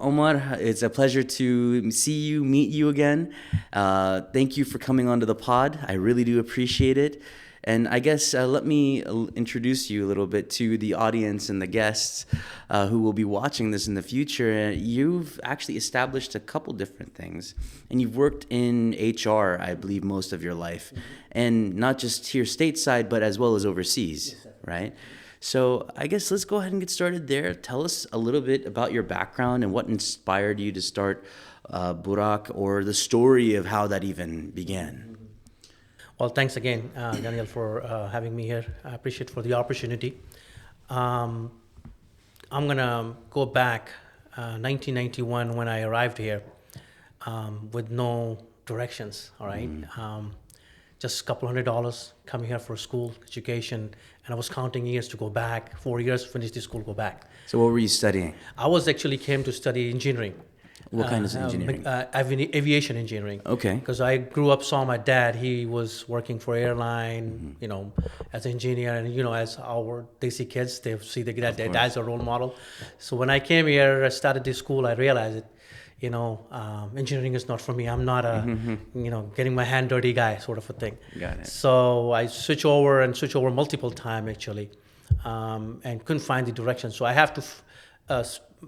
Omar, it's a pleasure to see you, meet you again. Thank you for coming onto the pod. I really do appreciate it. And I guess let me introduce you a little bit to the audience and the guests who will be watching this in the future. You've actually established a couple different things, and you've worked in HR, I believe, most of your life, and not just here stateside, but as well as overseas, right? So I guess let's go ahead and get started there. Tell us a little bit about your background and what inspired you to start Burak, or the story of how that even began. Well, thanks again, Daniel, for having me here. I appreciate for the opportunity. I'm gonna go back 1991 when I arrived here with no directions. All right, just a couple $100 coming here for school education, and I was counting years to go back. 4 years, finish the school, go back. So what were you studying? I was actually came to study engineering. What kind of engineering? Aviation engineering. Okay. Because I grew up, saw my dad. He was working for airline, as an engineer, and as our they see kids, they see their dad as a role model. So when I came here, I started this school. I realized that, engineering is not for me. I'm not a, getting my hand dirty guy sort of a thing. Got it. So I switch over multiple times actually, and couldn't find the direction. So I have to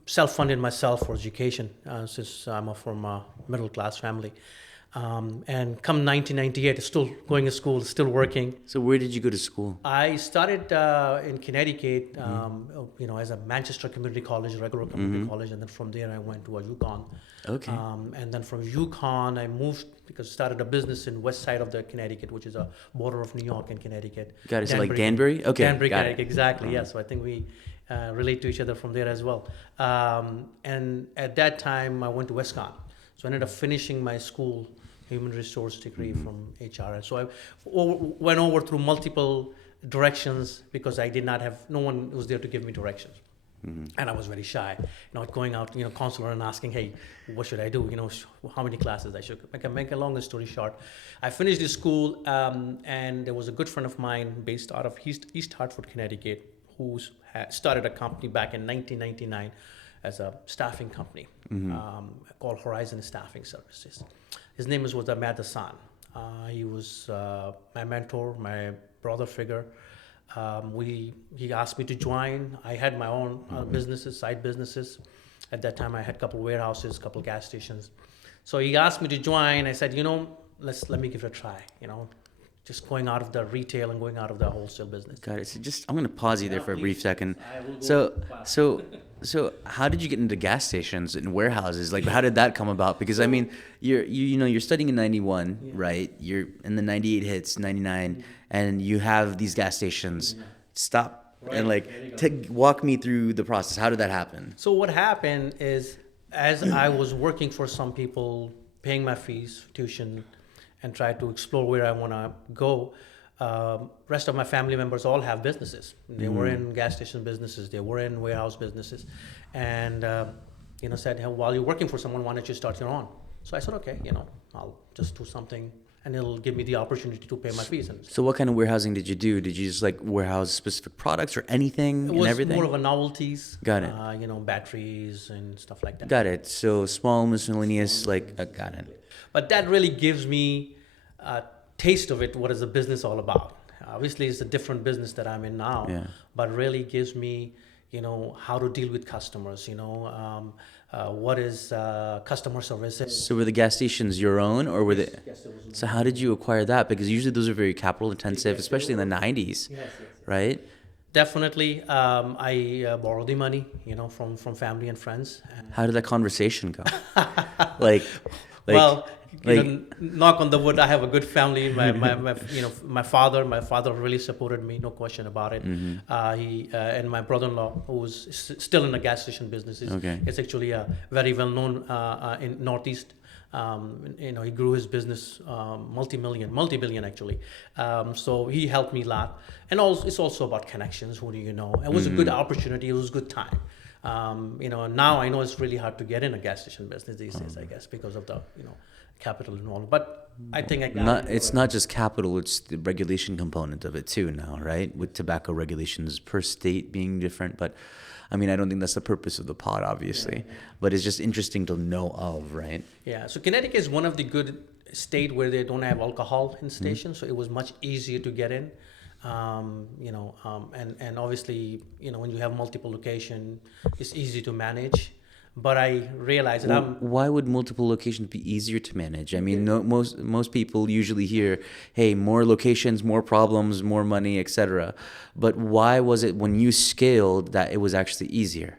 self-funded myself for education since I'm from a middle-class family. And come 1998, still going to school, still working. So where did you go to school? I started in Connecticut, as a Manchester Community College, regular community college, and then from there I went to a UConn. Okay. And then from UConn, I moved because I started a business in west side of the Connecticut, which is a border of New York and Connecticut. Got it. So like Danbury? Okay. Danbury, got Connecticut, it. exactly. Yes. So I think we relate to each other from there as well. And at that time, I went to WestCon. So I ended up finishing my school human resource degree from HR. So I went over through multiple directions because I did not have, no one was there to give me directions. And I was very shy, not going out, counselor and asking, hey, what should I do? How many classes I should make a long story short. I finished the school, and there was a good friend of mine based out of East Hartford, Connecticut, who started a company back in 1999 as a staffing company called Horizon Staffing Services. His name was Ahmed Hassan. He was my mentor, my brother figure. He asked me to join. I had my own businesses, side businesses. At that time, I had a couple warehouses, a couple gas stations. So he asked me to join. I said, let me give it a try. Just going out of the retail and going out of the wholesale business. Got it. So I'm going to pause you there for a brief second. I will go So how did you get into gas stations and warehouses? Like, how did that come about? Because I mean, you're studying in 91, right? You're in the 98 hits, 99, and you have these gas stations. Stop and walk me through the process. How did that happen? So what happened is, as I was working for some people, paying my fees, tuition, and try to explore where I want to go. Rest of my family members all have businesses. They were in gas station businesses. They were in warehouse businesses. And, said, hey, while you're working for someone, why don't you start your own? So I said, okay, I'll just do something and it'll give me the opportunity to pay my fees. So what kind of warehousing did you do? Did you just warehouse specific products or anything and everything? It was more of a novelties. Got it. Batteries and stuff like that. Got it. So small miscellaneous, got it. But that really gives me a taste of it, what is the business all about. Obviously, it's a different business that I'm in now, but really gives me, how to deal with customers, what is customer service. So were the gas stations your own, or were they? Yes, it was. So how did you acquire that? Because usually those are very capital intensive, especially in the 90s, right? Definitely, I borrowed the money, from family and friends. How did that conversation go? Well, knock on the wood, I have a good family. My father really supported me, no question about it. He and my brother-in-law, who was still in the gas station business, is actually a very well-known in Northeast. He grew his business multi-billion actually. So he helped me a lot. And also, it's also about connections. Who do you know? It was a good opportunity. It was a good time. Now I know it's really hard to get in a gas station business these days, I guess, because of the capital involved. But I think I got It's not just capital, it's the regulation component of it too now, right? With tobacco regulations per state being different. But I mean, I don't think that's the purpose of the pod, obviously. But it's just interesting to know of, right? Yeah, so Connecticut is one of the good state where they don't have alcohol in stations, so it was much easier to get in. And obviously, when you have multiple location, it's easy to manage. But I realized that Why would multiple locations be easier to manage? I mean, no, most people usually hear, "Hey, more locations, more problems, more money, etc." But why was it when you scaled that it was actually easier?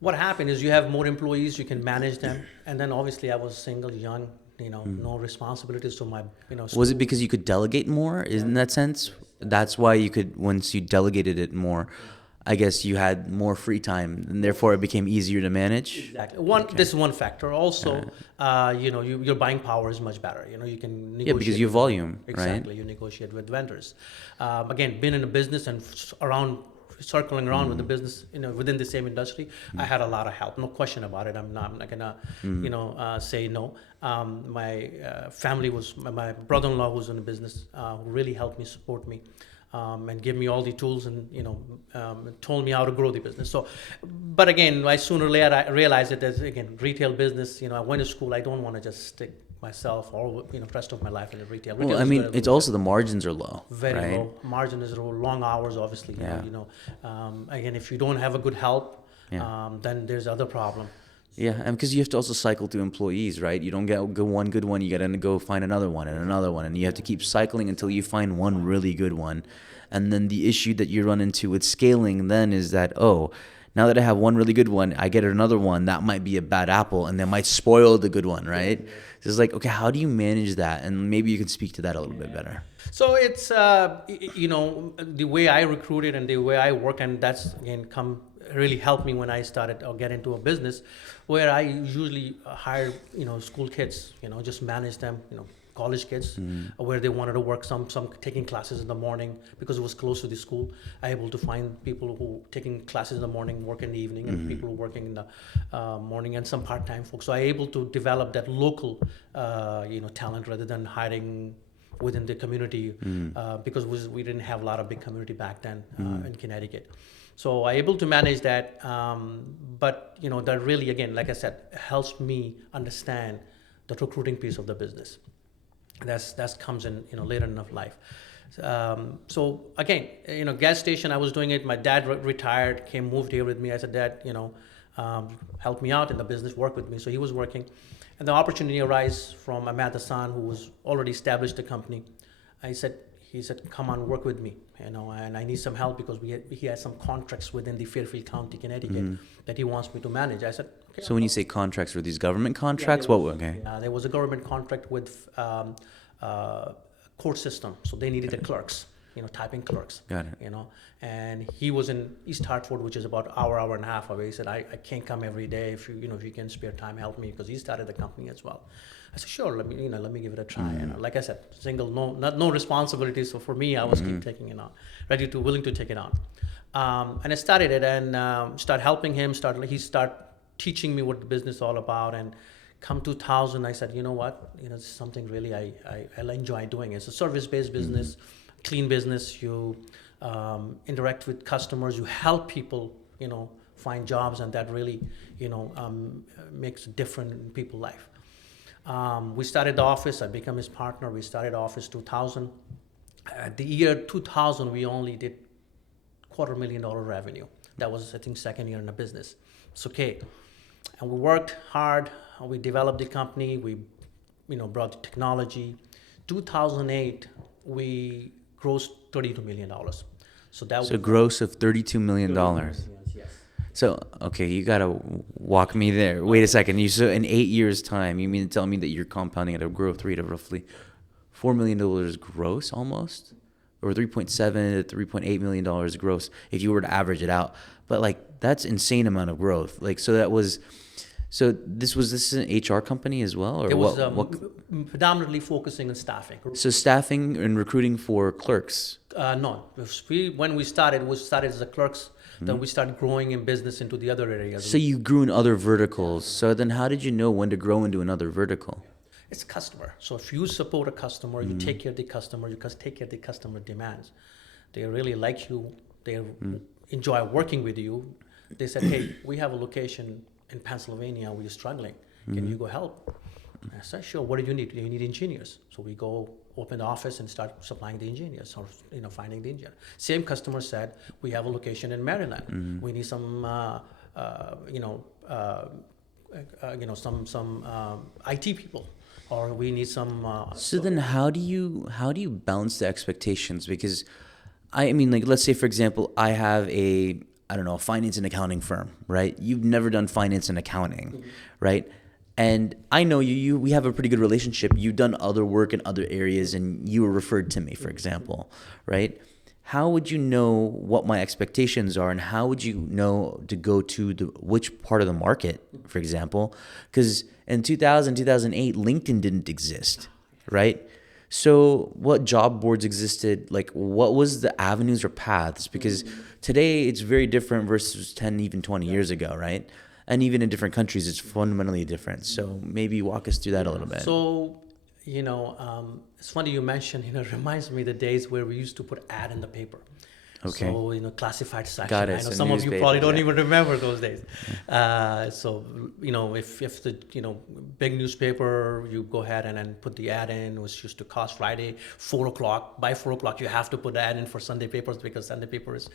what happened is you have more employees, you can manage them, and then obviously I was single, young, no responsibilities, so my Was it because you could delegate more? In that sense, that's why you could once you delegated it more. I guess you had more free time, and therefore it became easier to manage. Exactly. This is one factor. Also, your buying power is much better. You can negotiate. Yeah, because you have volume, Exactly. right? You negotiate with vendors. Again, being in a business and circling around with the business, within the same industry, I had a lot of help. No question about it. I'm not gonna, say no. My family was my brother-in-law who's in the business, who really helped me, support me. And give me all the tools and told me how to grow the business. So, but again, I sooner or later I realized that there's again retail business. I went to school. I don't want to just stick myself all rest of my life in the retail. Well, I mean, it's also the margins are low, very right? low. Margin is low. Long hours, obviously. Yeah. Again, if you don't have a good help, Yeah. then there's other problem. Yeah, and because you have to also cycle through employees, right? You don't get one good one, you got to go find another one and another one, and you have to keep cycling until you find one really good one. And then the issue that you run into with scaling then is that, oh, now that I have one really good one, I get another one that might be a bad apple, and that might spoil the good one, right? So it's like, okay, how do you manage that? And maybe you can speak to that a little bit better. So it's the way I recruited and the way I work, and that's again really helped me when I started or get into a business where I usually hire school kids, just manage them, college kids, where they wanted to work, some taking classes in the morning because it was close to the school. I able to find people who taking classes in the morning, work in the evening, and people who working in the morning, and some part-time folks. So I able to develop that local talent rather than hiring within the community, because we didn't have a lot of big community back then in Connecticut. So I able to manage that, but that really, again, like I said, helps me understand the recruiting piece of the business. That comes in later enough life. So again, gas station, I was doing it. My dad retired, moved here with me. I said, Dad, help me out in the business, work with me. So he was working, and the opportunity arose from Ahmad Hassan, who was already established the company. He said, come on, work with me, and I need some help because he has some contracts within the Fairfield County, Connecticut, that he wants me to manage. I said, okay. So when you say contracts, are these government contracts? Okay. There was a government contract with court system, so they needed the clerks, typing clerks. Got it. And he was in East Hartford, which is about hour and a half away. He said, I can't come every day. If you can spare time, help me, because he started the company as well. I said, sure, let me give it a try. Like I said, single, no responsibilities. So for me, I was keep taking it on, willing to take it on. And I started it and start helping him. He start teaching me what the business is all about. And come 2000, I said, you know what, it's something really I enjoy doing. It's a service-based business, clean business. You interact with customers, you help people, find jobs, and that really, makes a difference in people's life. We started the office. I became his partner. We started office 2000. The year 2000, we only did $250,000 revenue. That was, I think, second year in the business. It's okay. And we worked hard. We developed the company. We, brought the technology. 2008, we grossed $32 million. So that was gross of $32 million. Yes. So, okay, you got to walk me there. Wait a second. So in 8 years' time, you mean to tell me that you're compounding at a growth rate of roughly $4 million gross almost? Or $3.7 to $3.8 million gross if you were to average it out. But, that's insane amount of growth. So that was So this is an HR company as well, or It was predominantly focusing on staffing. So staffing and recruiting for clerks. No, when we started as a clerks. Then we started growing in business into the other areas. So you grew in other verticals. So then how did you know when to grow into another vertical? It's customer. So if you support a customer, you take care of the customer, you take care of the customer demands. They really like you. They enjoy working with you. They said, hey, we have a location in Pennsylvania. We're struggling. Can you go help? I said, sure. What do you need? Do you need engineers? So we go open the office and start supplying the engineers, or finding the engineer. Same customer said, we have a location in Maryland. We need some, some IT people, or we need some. So then, how do you balance the expectations? Because, I mean, like, let's say for example, I have a finance and accounting firm, right? You've never done finance and accounting, right? And I know we have a pretty good relationship. You've done other work in other areas, and you were referred to me, for example, right? How would you know what my expectations are, and how would you know to go to which part of the market, for example? Because in 2008, LinkedIn didn't exist, right? So what job boards existed? Like, what was the avenues or paths? Because today it's very different versus 10, even 20 years ago, right? And even in different countries, it's fundamentally different. So maybe walk us through that a little bit. So, it's funny you mentioned, it reminds me of the days where we used to put ad in the paper. Okay. So, classified section. Got it. I know So some of you newspaper, probably don't yeah. even remember those days. So, if the, big newspaper, you go ahead and then put the ad in, which used to cost Friday, 4 o'clock. By 4 o'clock, you have to put the ad in for Sunday papers, because Sunday papers,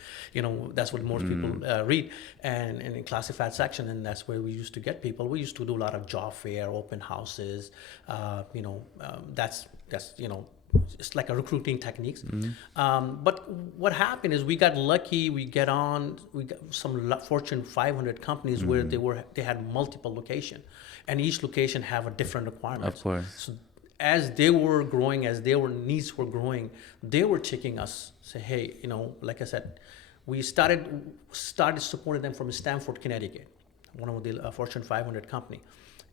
that's what most people read. And in classified section, and that's where we used to get people. We used to do a lot of job fair, open houses. That's it's like a recruiting techniques. But what happened is we got lucky. We got some Fortune 500 companies where they had multiple location, and each location have a different requirement. Of course. So as they were growing, as their needs were growing, they were taking us. Say, hey, like I said, we started supporting them from Stamford, Connecticut, one of the Fortune 500 company,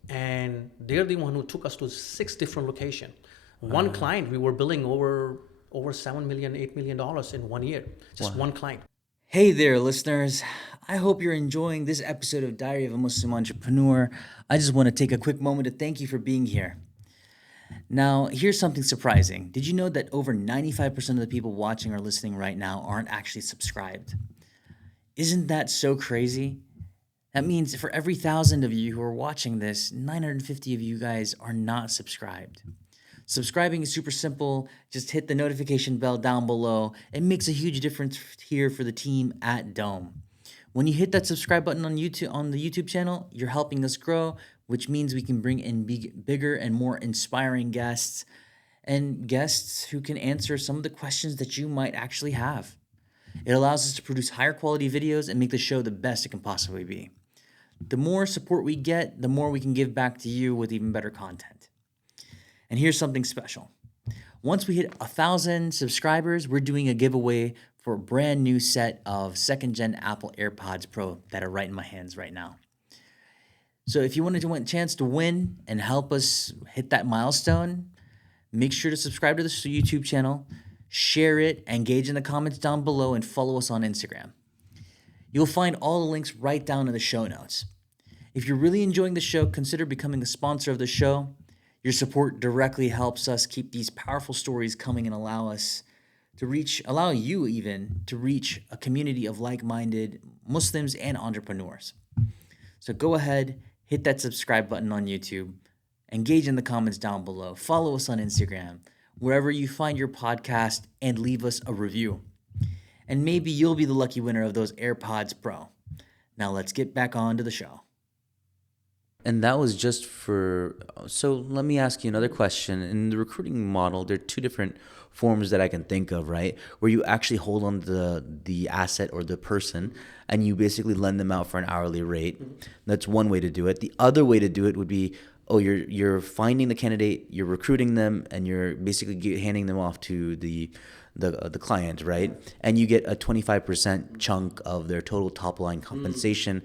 and they're the one who took us to 6 different locations. One client, we were billing over $7 million, $8 million in 1 year. Just one client. Hey there, listeners. I hope you're enjoying this episode of Diary of a Muslim Entrepreneur. I just want to take a quick moment to thank you for being here. Now, here's something surprising. Did you know that over 95% of the people watching or listening right now aren't actually subscribed? Isn't that so crazy? That means for every 1,000 of you who are watching this, 950 of you guys are not subscribed. Subscribing is super simple. Just hit the notification bell down below. It makes a huge difference here for the team at Dome. When you hit that subscribe button on the YouTube channel, you're helping us grow, which means we can bring in bigger and more inspiring guests, and guests who can answer some of the questions that you might actually have. It allows us to produce higher quality videos and make the show the best it can possibly be. The more support we get, the more we can give back to you with even better content. And here's something special. Once we hit 1,000 subscribers, we're doing a giveaway for a brand new set of 2nd-gen Apple AirPods Pro that are right in my hands right now. So if you want a chance to win and help us hit that milestone, make sure to subscribe to the YouTube channel, share it, engage in the comments down below, and follow us on Instagram. You'll find all the links right down in the show notes. If you're really enjoying the show, consider becoming a sponsor of the show. Your support directly helps us keep these powerful stories coming and allow you even to reach a community of like-minded Muslims and entrepreneurs. So go ahead, hit that subscribe button on YouTube, engage in the comments down below, follow us on Instagram, wherever you find your podcast, and leave us a review. And maybe you'll be the lucky winner of those AirPods Pro. Now let's get back on to the show. And that was just so let me ask you another question. In the recruiting model, there are 2 different forms that I can think of, right? Where you actually hold on to the asset or the person, and you basically lend them out for an hourly rate. That's one way to do it. The other way to do it would be, you're finding the candidate, you're recruiting them, and you're basically handing them off to the client, right? And you get a 25% chunk of their total top line compensation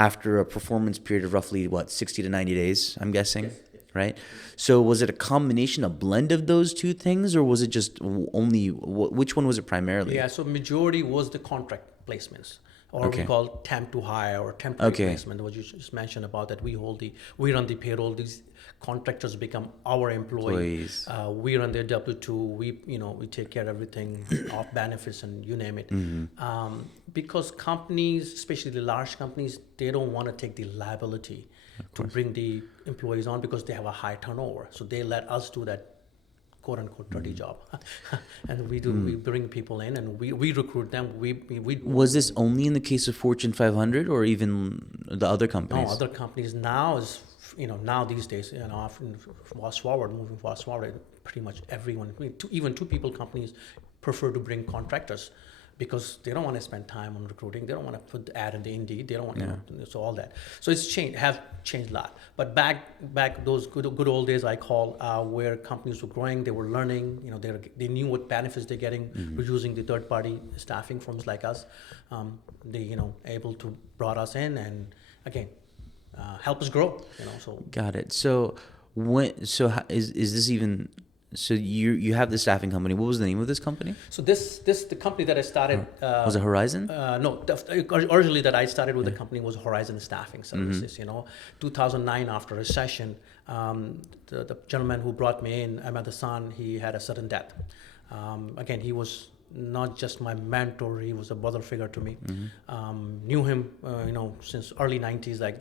after a performance period of roughly, what, 60 to 90 days, I'm guessing? Yes, yes. Right? So was it a combination, a blend of those two things, or was it just only, which one was it primarily? Yeah, so majority was the contract placements, or we Okay. call temp to hire or temporary Okay. placement, what you just mentioned about that. We run the payroll. These contractors become our Employees. we run their W-2. We take care of everything, off benefits and you name it. Because companies, especially the large companies, they don't want to take the liability to bring the employees on because they have a high turnover. So they let us do that quote unquote dirty job. And we bring people in and we recruit them. We Was this only in the case of Fortune 500 or even the other companies? No, other companies now is, now these days, often moving fast forward, pretty much everyone, even two people companies prefer to bring contractors because they don't want to spend time on recruiting. They don't want to put the ad in the Indeed. They don't want so all that. So it's have changed a lot. But back those good old days I call where companies were growing, they were learning. They knew what benefits they're getting. We're using the third party staffing firms like us. They able to brought us in and again help us grow. So Got it. So is this even? So you have the staffing company. What was the name of this company? So the company that I started Was it Horizon? no, originally that I started with the company was Horizon Staffing Services. 2009 after recession, the gentleman who brought me in, Ahmed Hassan, he had a sudden death. Again, he was not just my mentor; he was a mother figure to me. Knew him, since early '90s, like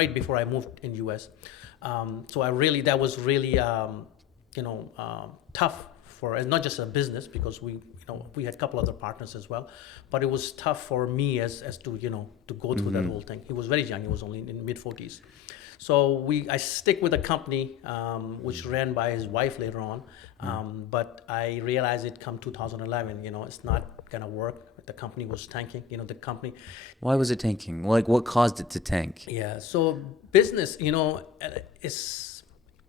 right before I moved in US. So that was really. Tough for not just a business because we had a couple other partners as well, but it was tough for me as to to go through that whole thing. He was very young; he was only in mid-40s. So I stick with a company which ran by his wife later on, but I realized it come 2011. It's not gonna work. The company was tanking. The company. Why was it tanking? Like, what caused it to tank? Yeah. So business, is.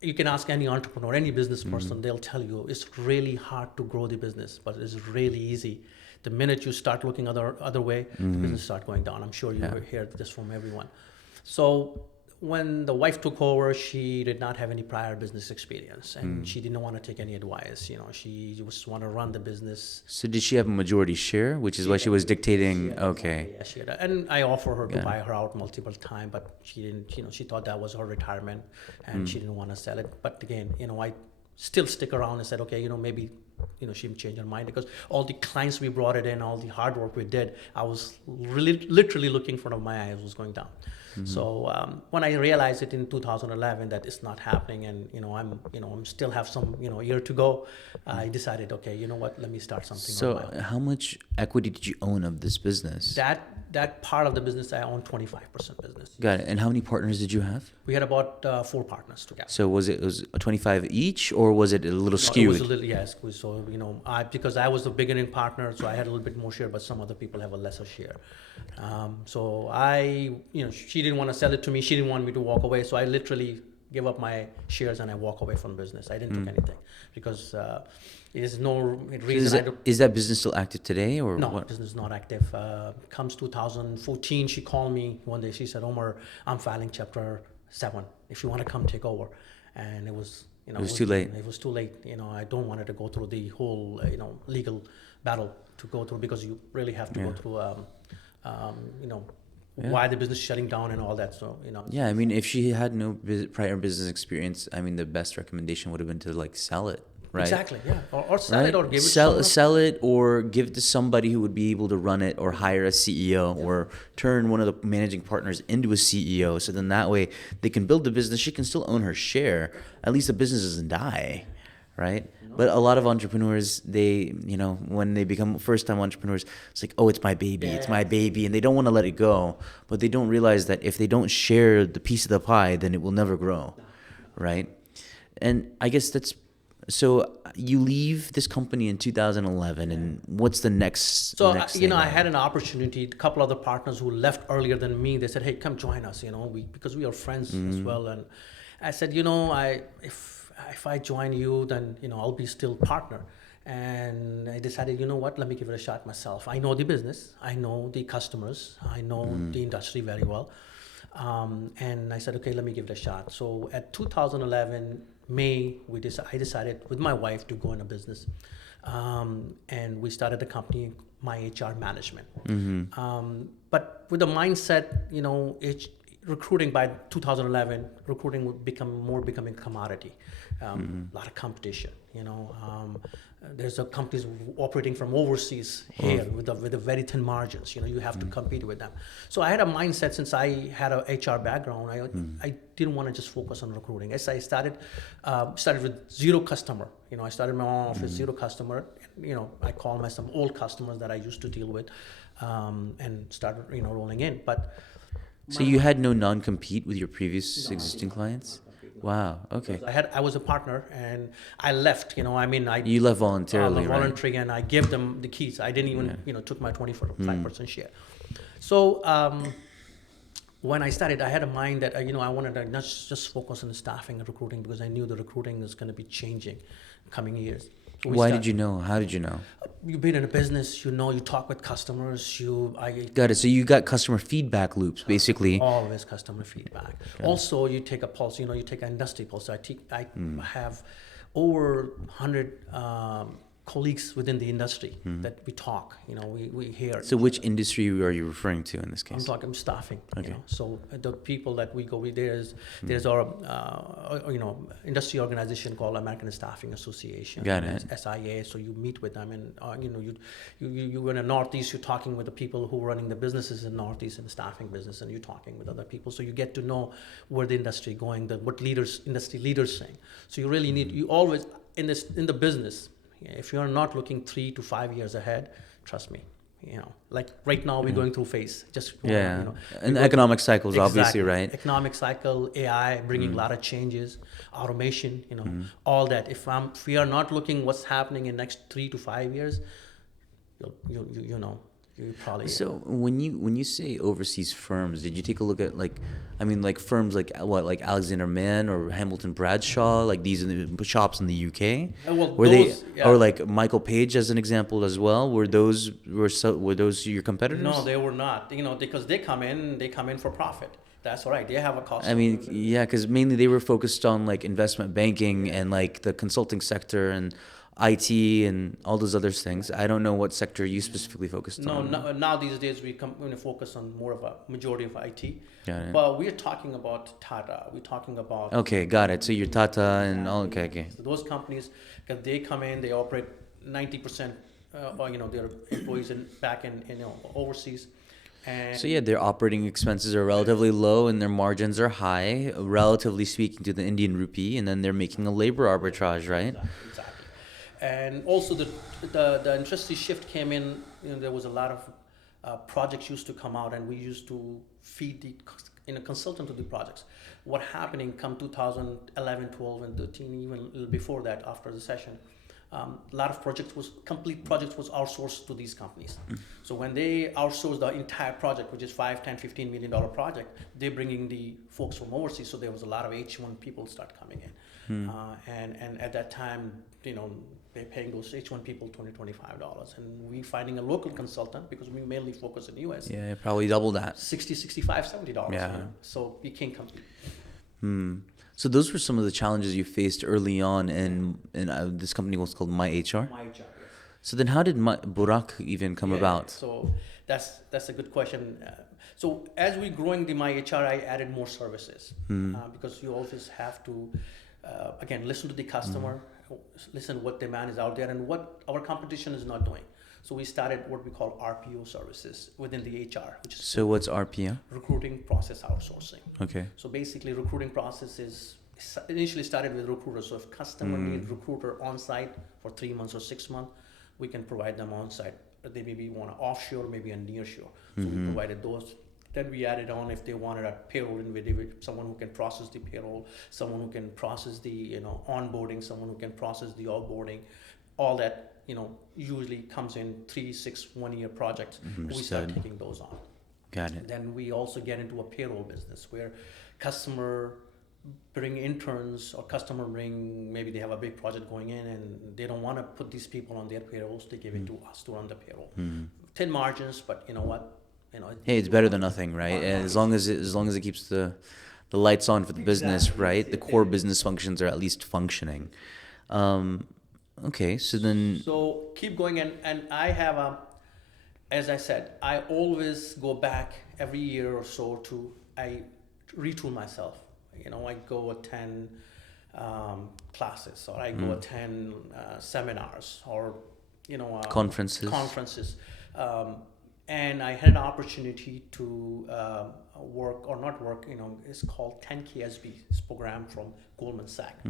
You can ask any entrepreneur, any business person, they'll tell you it's really hard to grow the business, but it's really easy. The minute you start looking other way, the business start going down. I'm sure you hear this from everyone. So when the wife took over, she did not have any prior business experience, and she didn't want to take any advice. She just want to run the business. So did she have a majority share, which is why she was dictating? Okay. Yeah, she had, and I offered her to buy her out multiple times, but she didn't. She thought that was her retirement, and she didn't want to sell it. But again, I still stick around and said, okay, maybe. She changed her mind because all the clients we brought it in, all the hard work we did, I was really literally looking in front of my eyes was going down. So when I realized it in 2011 that it's not happening, and I'm still have some year to go, I decided, okay, you know what, let me start something. So how much equity did you own of this business? That part of the business I own 25% business. Got it. And how many partners did you have? We had about 4 partners together. So was it 25 each, or was it a little skewed? It was a little skewed. So because I was the beginning partner, so I had a little bit more share, but some other people have a lesser share. So she didn't want to sell it to me. She didn't want me to walk away. So I literally give up my shares and I walk away from business. I didn't take anything because there's no reason. Is that business still active today, or no? what? Business is not active. Comes 2014, she called me one day. She said, "Omer, I'm filing Chapter 7. If you want to come take over," and it was. It was too late. It was too late. I don't want it to go through the whole, legal battle to go through because you really have to go through, why the business shutting down and all that. So, Yeah, I mean, if she had no prior business experience, I mean, the best recommendation would have been to sell it. Right? Exactly, yeah. Or sell it or give it to sell it or give it to somebody who would be able to run it, or hire a CEO, or turn one of the managing partners into a CEO. So then that way they can build the business. She can still own her share. At least the business doesn't die, right? But a lot of entrepreneurs, they, when they become first-time entrepreneurs, it's like, oh, it's my baby, it's my baby, and they don't want to let it go. But they don't realize that if they don't share the piece of the pie, then it will never grow, right? And I guess so you leave this company in 2011, and what's the next? So I had an opportunity. A couple other partners who left earlier than me, they said, "Hey, come join us." Because we are friends as well. And I said, if I join you, then I'll be still partner. And I decided, let me give it a shot myself. I know the business, I know the customers, I know the industry very well. And I said, okay, let me give it a shot. So at 2011 May, I decided with my wife to go in a business, and we started the company, My HR Management. But with the mindset, recruiting by 2011, recruiting would becoming a commodity. A lot of competition. There's companies operating from overseas here with a very thin margins. You have to compete with them. So I had a mindset, since I had a HR background. I didn't want to just focus on recruiting. As I started with zero customer. I started my own office, zero customer. I call myself old customers that I used to deal with, and started rolling in. But so you had no non-compete with your previous existing clients? Wow. Okay. I was a partner, and I left. You left voluntarily, right? Voluntary, and I gave them the keys. I didn't even, took my 25% share. So when I started, I had a mind that I wanted to not just focus on the staffing and recruiting, because I knew the recruiting is going to be changing coming years. So Why did you know? How did you know? You've been in a business, you talk with customers, Got it. So you got customer feedback loops, basically. Always customer feedback. Also, you take a pulse, you take an industry pulse. I have over 100 colleagues within the industry that we talk, we hear. So which industry are you referring to in this case? I'm talking staffing. Okay. So the people that we go with, there's our industry organization called American Staffing Association. Got it. SIA. So you meet with them, and you in the Northeast, you're talking with the people who are running the businesses in Northeast in the staffing business, and you're talking with other people. So you get to know where the industry going, what industry leaders saying. So you really you always in the business. If you're not looking 3 to 5 years ahead, trust me, like right now we're going through phase. And economic cycles, exactly. Obviously, right? Economic cycle, AI bringing a lot of changes, automation, all that. If we are not looking what's happening in next 3 to 5 years, you probably. So when you say overseas firms, did you take a look at firms like what, like Alexander Mann or Hamilton Bradshaw, like these are the shops in the UK? Or like Michael Page as an example as well? Were those your competitors? No, they were not. Because they come in for profit. That's right. They have a cost. Because mainly they were focused on like investment banking and like the consulting sector and IT and all those other things. I don't know what sector you specifically focused on. No, now these days we focus on more of a majority of IT. Got it. But we're talking about Tata. We're talking about. Okay, got it. So you're Tata and all. Okay. So those companies, because they come in, they operate 90%, their employees back in overseas. And so their operating expenses are relatively low and their margins are high, relatively speaking to the Indian rupee, and then they're making a labor arbitrage, right? Exactly. And also the industry shift came in. There was a lot of projects used to come out, and we used to feed the consultant to the projects. What happening come 2011, 12, and 13, even a little before that, after the session, a lot of complete projects was outsourced to these companies. So when they outsourced the entire project, which is $5, $10, $15 million project, they're bringing the folks from overseas. So there was a lot of H1 people start coming in, and at that time, they're paying those H1 people $20, $25, and we finding a local consultant, because we mainly focus in the US. Yeah, probably double that. $60, $65, $70. Yeah. So you can't compete. So those were some of the challenges you faced early on, and this company was called My HR. My HR, yes. So then, how did Burak even come about? So that's a good question. So as we're growing the My HR, I added more services, because you always have to again listen to the customer, listen what demand is out there and what our competition is not doing. So we started what we call RPO services within the HR, which is So what's RPO? recruiting process outsourcing. Okay. So basically, recruiting process is initially started with recruiters. So if customer needs recruiter on site for 3 months or 6 months, we can provide them on site. They maybe want an offshore, maybe a near shore. So we provided those. Then we added on if they wanted a payroll individual, someone who can process the payroll, someone who can process the onboarding, someone who can process the offboarding, all that usually comes in 3, 6, 1 year projects. We start taking those on. Got it. Then we also get into a payroll business where customer bring interns or customer bring, maybe they have a big project going in and they don't want to put these people on their payrolls. They give it to us to run the payroll. Thin margins, but you know what? Hey, it's better than nothing, right? And as long as it keeps the lights on for the business, Exactly. right? The core business functions are at least functioning. Um, okay, so then, So keep going, and I have as I said, I always go back every year or so to I retool myself. I go attend classes, or I go attend seminars, or conferences. conferences. Um, and I had an opportunity to work or not work. It's called 10KSB program from Goldman Sachs.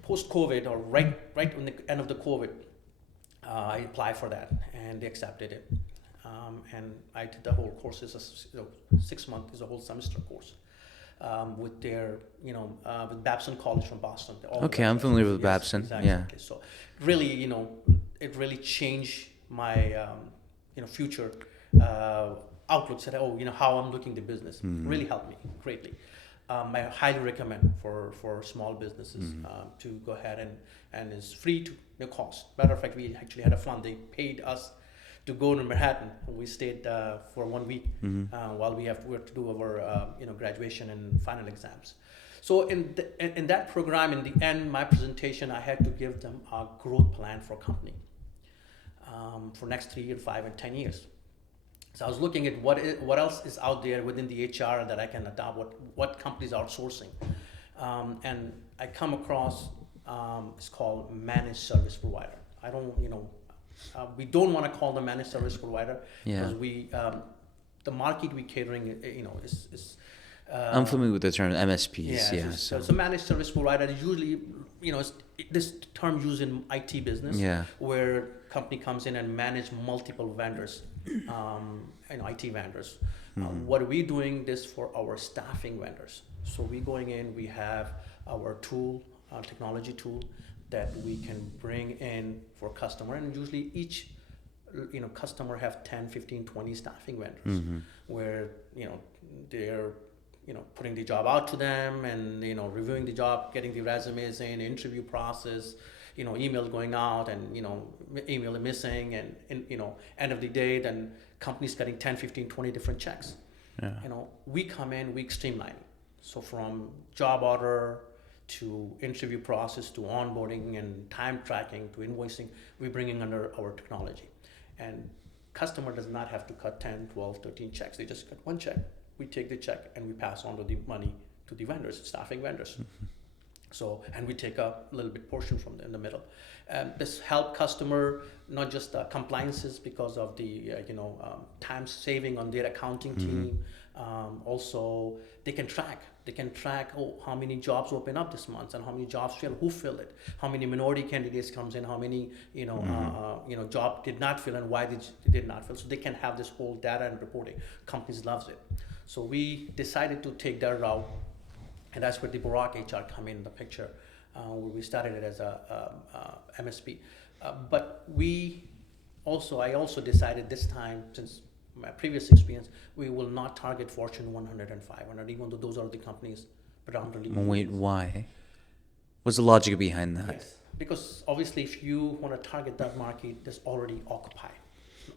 Post COVID, or right in the end of the COVID, I applied for that, and they accepted it. And I did the whole course. It's a 6 month, is a whole semester course, with their, with Babson College from Boston. Okay, I'm familiar with Yes, Babson. exactly. Yeah. So really, it really changed my, future outlook. Said, how I'm looking the business. Really helped me greatly. I highly recommend for small businesses to go ahead, and it's free to no cost. Matter of fact, we actually had a fund. They paid us to go to Manhattan. We stayed for 1 week while we were to do our graduation and final exams. So in that program, in the end, my presentation, I had to give them a growth plan for a company for next 3 and 5 and 10 years. So I was looking at what else is out there within the HR that I can adopt, what companies are outsourcing. And I come across, it's called managed service provider. I don't, we don't want to call them managed service provider, because the market we catering, is I'm familiar with the term MSPs. yeah, So so managed service provider is usually, this term used in IT business, where company comes in and manage multiple vendors, IT vendors. What are we doing this for our staffing vendors? So we going in, we have our tool, our technology tool that we can bring in for customer, and usually each customer have 10, 15, 20 staffing vendors, where they're putting the job out to them, and reviewing the job, getting the resumes in, interview process, email going out, and email missing, and end of the day, then companies getting 10, 15, 20 different checks. We come in, we streamline. So from job order to interview process to onboarding and time tracking to invoicing, we're bringing under our technology. And customer does not have to cut 10, 12, 13 checks. They just cut one check. We take the check and we pass on the money to the vendors, staffing vendors. So, and we take a little bit portion from in the middle. This help customer, not just compliances because of the time saving on their accounting team. Also, they can track. How many jobs open up this month, and how many jobs who filled it, how many minority candidates comes in, how many job did not fill, and why they did not fill. So they can have this whole data and reporting. Companies loves it. So we decided to take that route. And that's where the Burak HR come in the picture, where we started it as a MSP. But I also decided this time, since my previous experience, we will not target Fortune 100 and 500, even though those are the companies predominantly. wait, why? What's the logic behind that? Yes, because obviously if you want to target that market, that's already occupied,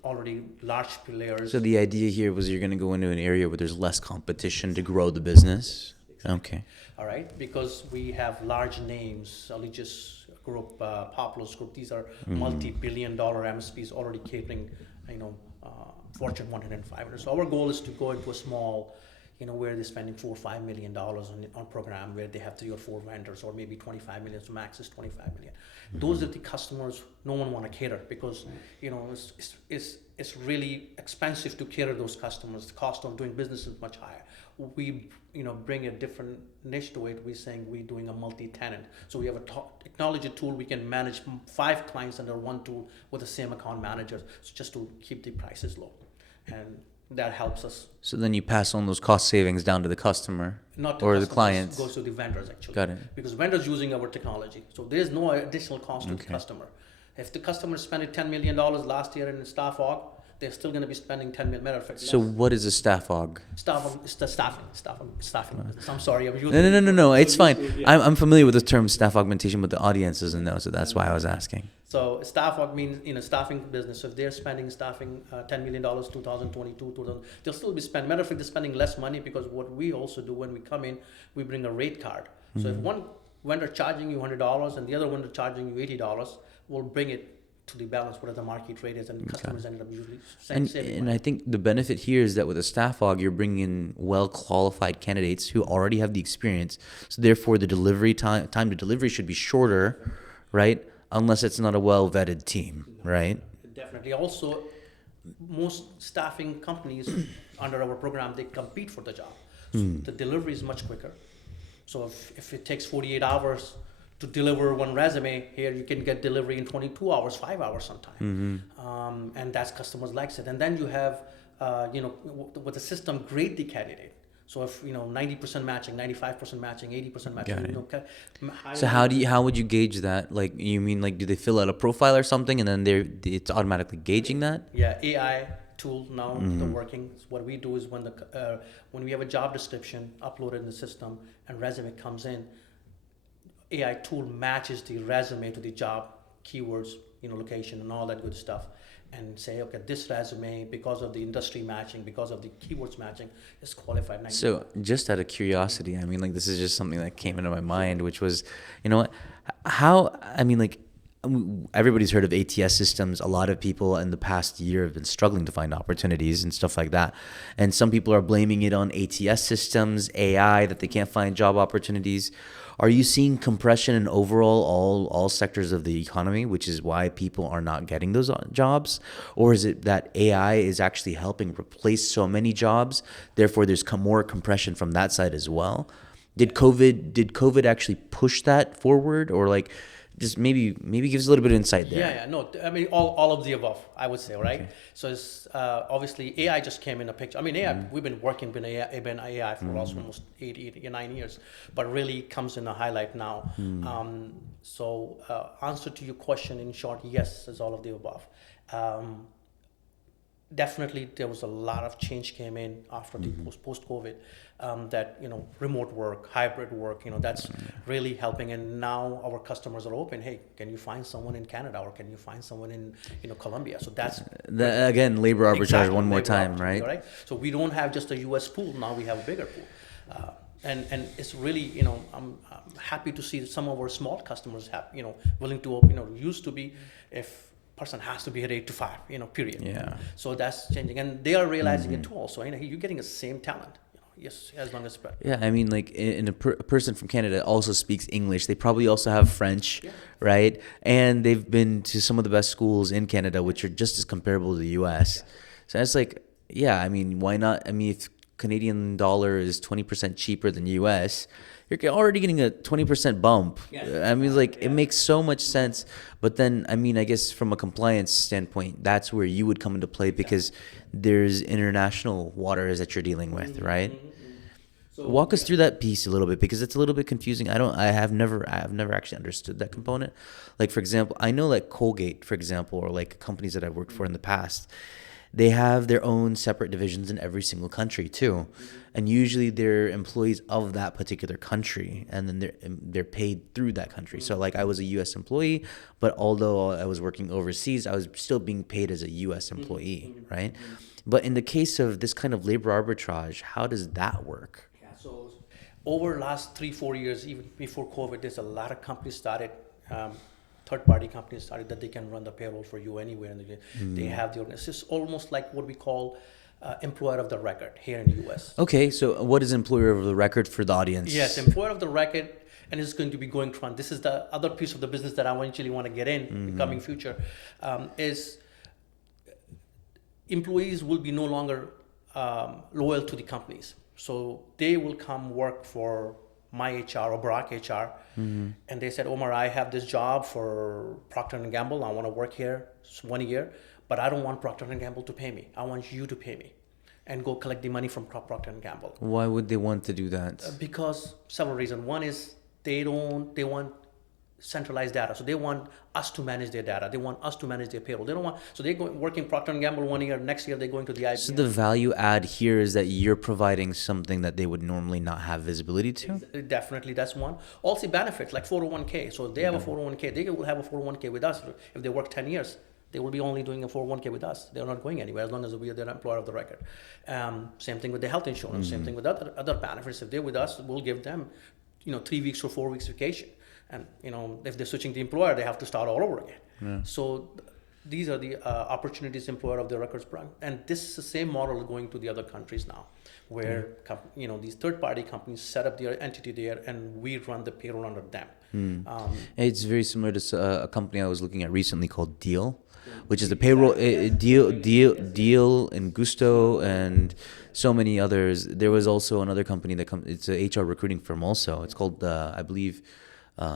already large players. So the idea here was you're going to go into an area where there's less competition to grow the business. Okay. All right, because we have large names, Allegis Group, Populous Group. These are multi-billion-dollar MSPs already catering, Fortune 100 and 500. So our goal is to go into a small, where they're spending $4 or $5 million on program, where they have 3 or 4 vendors, or maybe 25 million. So max is 25 million. Those are the customers no one want to cater, because it's really expensive to cater those customers. The cost of doing business is much higher. We bring a different niche to it. We're saying we're doing a multi-tenant. So we have a technology tool. We can manage 5 clients under one tool with the same account manager, so just to keep the prices low, and that helps us. So then you pass on those cost savings down to the customer, Not or the customers, clients. goes to the vendors actually. Got it. Because vendors using our technology, so there is no additional cost to the customer. If the customer spent $10 million last year in staff aug, they're still going to be spending 10 million. Matter of fact, So what is a staff aug? it's the staffing business. I'm sorry, I'm using. No. It's fine. I'm familiar with the term staff augmentation, but the audience doesn't know, so that's why I was asking. So staff aug means in a staffing business. So if they're spending staffing $10 million, 2022, 2000, they'll still be spending. Matter of fact, they're spending less money because what we also do when we come in, we bring a rate card. So if one vendor charging you $100 and the other vendor charging you $80, we'll bring it to the balance whatever the market rate is, and customers ended up usually saving And money. I think the benefit here is that with a staff aug, you're bringing in well qualified candidates who already have the experience. So therefore, the delivery time to delivery should be shorter, right? Unless it's not a well vetted team, right? Definitely. Also, most staffing companies under our program, they compete for the job. So the delivery is much quicker. So if it takes 48 hours to deliver one resume, here you can get delivery in 22 hours, 5 hours sometimes. And that's customers likes it. And then you have, with the system, grade the candidate. So if 90% matching, 95% matching, 80% matching, So how would you gauge that? Like, you mean like, do they fill out a profile or something, and then it's automatically gauging that? Yeah, AI tool now they're working. So what we do is when we have a job description uploaded in the system and resume comes in, AI tool matches the resume to the job keywords, location and all that good stuff, and say, okay, this resume, because of the industry matching, because of the keywords matching, is qualified. 90. So just out of curiosity, I mean, like, this is just something that came into my mind, which was, you know what, how, I mean, like, everybody's heard of ATS systems. A lot of people in the past year have been struggling to find opportunities and stuff like that. And some people are blaming it on ATS systems, AI, that they can't find job opportunities. Are you seeing compression in overall all sectors of the economy, which is why people are not getting those jobs? Or is it that AI is actually helping replace so many jobs, therefore there's more compression from that side as well? Did COVID actually push that forward, or like, just maybe give us a little bit of insight there? Yeah, no, I mean all of the above, I would say, right? Okay. So it's obviously AI just came in the picture. I mean, AI, we've been working with AI for almost 9 years, but really comes in a highlight now. So answer to your question in short, yes, is all of the above. Definitely there was a lot of change came in after the post COVID, that remote work, hybrid work, that's really helping. And now our customers are open. Hey, can you find someone in Canada, or can you find someone in Colombia? So that's again, labor arbitrage. exactly, one more labor time, arbitrage, right? So we don't have just a US pool, now we have a bigger pool. And it's really, I'm happy to see that some of our small customers have, willing to open. Used to be, if person has to be at 8 to 5, period. Yeah. So that's changing, and they are realizing it too. Also, you're getting the same talent. Yes, as long as. Yeah, I mean, like, a person from Canada also speaks English. They probably also have French, right? And they've been to some of the best schools in Canada, which are just as comparable to the U.S. So it's like, yeah, I mean, why not? I mean, if Canadian dollar is 20% cheaper than U.S., you're already getting a 20% bump. I mean, like, it makes so much sense. But then, I mean, I guess from a compliance standpoint, that's where you would come into play, because there's international waters that you're dealing with, right? So walk us through that piece a little bit, because it's a little bit confusing. I have never actually understood that component. Like, for example, I know like Colgate, for example, or like companies that I've worked for in the past, they have their own separate divisions in every single country too. And usually they're employees of that particular country, and then they're paid through that country. So like, I was a US employee, but although I was working overseas, I was still being paid as a US employee, right? But in the case of this kind of labor arbitrage, how does that work? Yeah, so over last 3-4 years, even before COVID, there's a lot of companies started, third-party companies started, that they can run the payroll for you anywhere. And they have it's just almost like what we call employer of the record here in the U.S. Okay, so what is employer of the record for the audience? Yes, employer of the record, and it's going to be going on. This is the other piece of the business that I eventually want to get in the coming future, is employees will be no longer loyal to the companies. So they will come work for my HR or Burak HR, and they said, Omar, I have this job for Procter & Gamble. I want to work here 1 year, but I don't want Procter & Gamble to pay me. I want you to pay me and go collect the money from Procter & Gamble. Why would they want to do that? Because several reasons. One is they want centralized data. So they want us to manage their data. They want us to manage their payroll. They don't want, so they go working Procter and Gamble 1 year. Next year they're going to the IBM. So the value add here is that you're providing something that they would normally not have visibility to. Definitely, that's one. Also benefits like 401k. So if they have a 401k, they will have a 401k with us. If they work 10 years, they will be only doing a 401k with us. They're not going anywhere as long as we are their employer of the record. Same thing with the health insurance. Same thing with other benefits. If they're with us, we'll give them, 3 weeks or 4 weeks vacation. And if they're switching the employer, they have to start all over again. Yeah. So these are the opportunities employer of the records bring. And this is the same model going to the other countries now, where these third-party companies set up their entity there, and we run the payroll under them. It's very similar to a company I was looking at recently called Deal, which is the payroll. Deal, and Gusto, and so many others. There was also another company it's a HR recruiting firm also. It's called I believe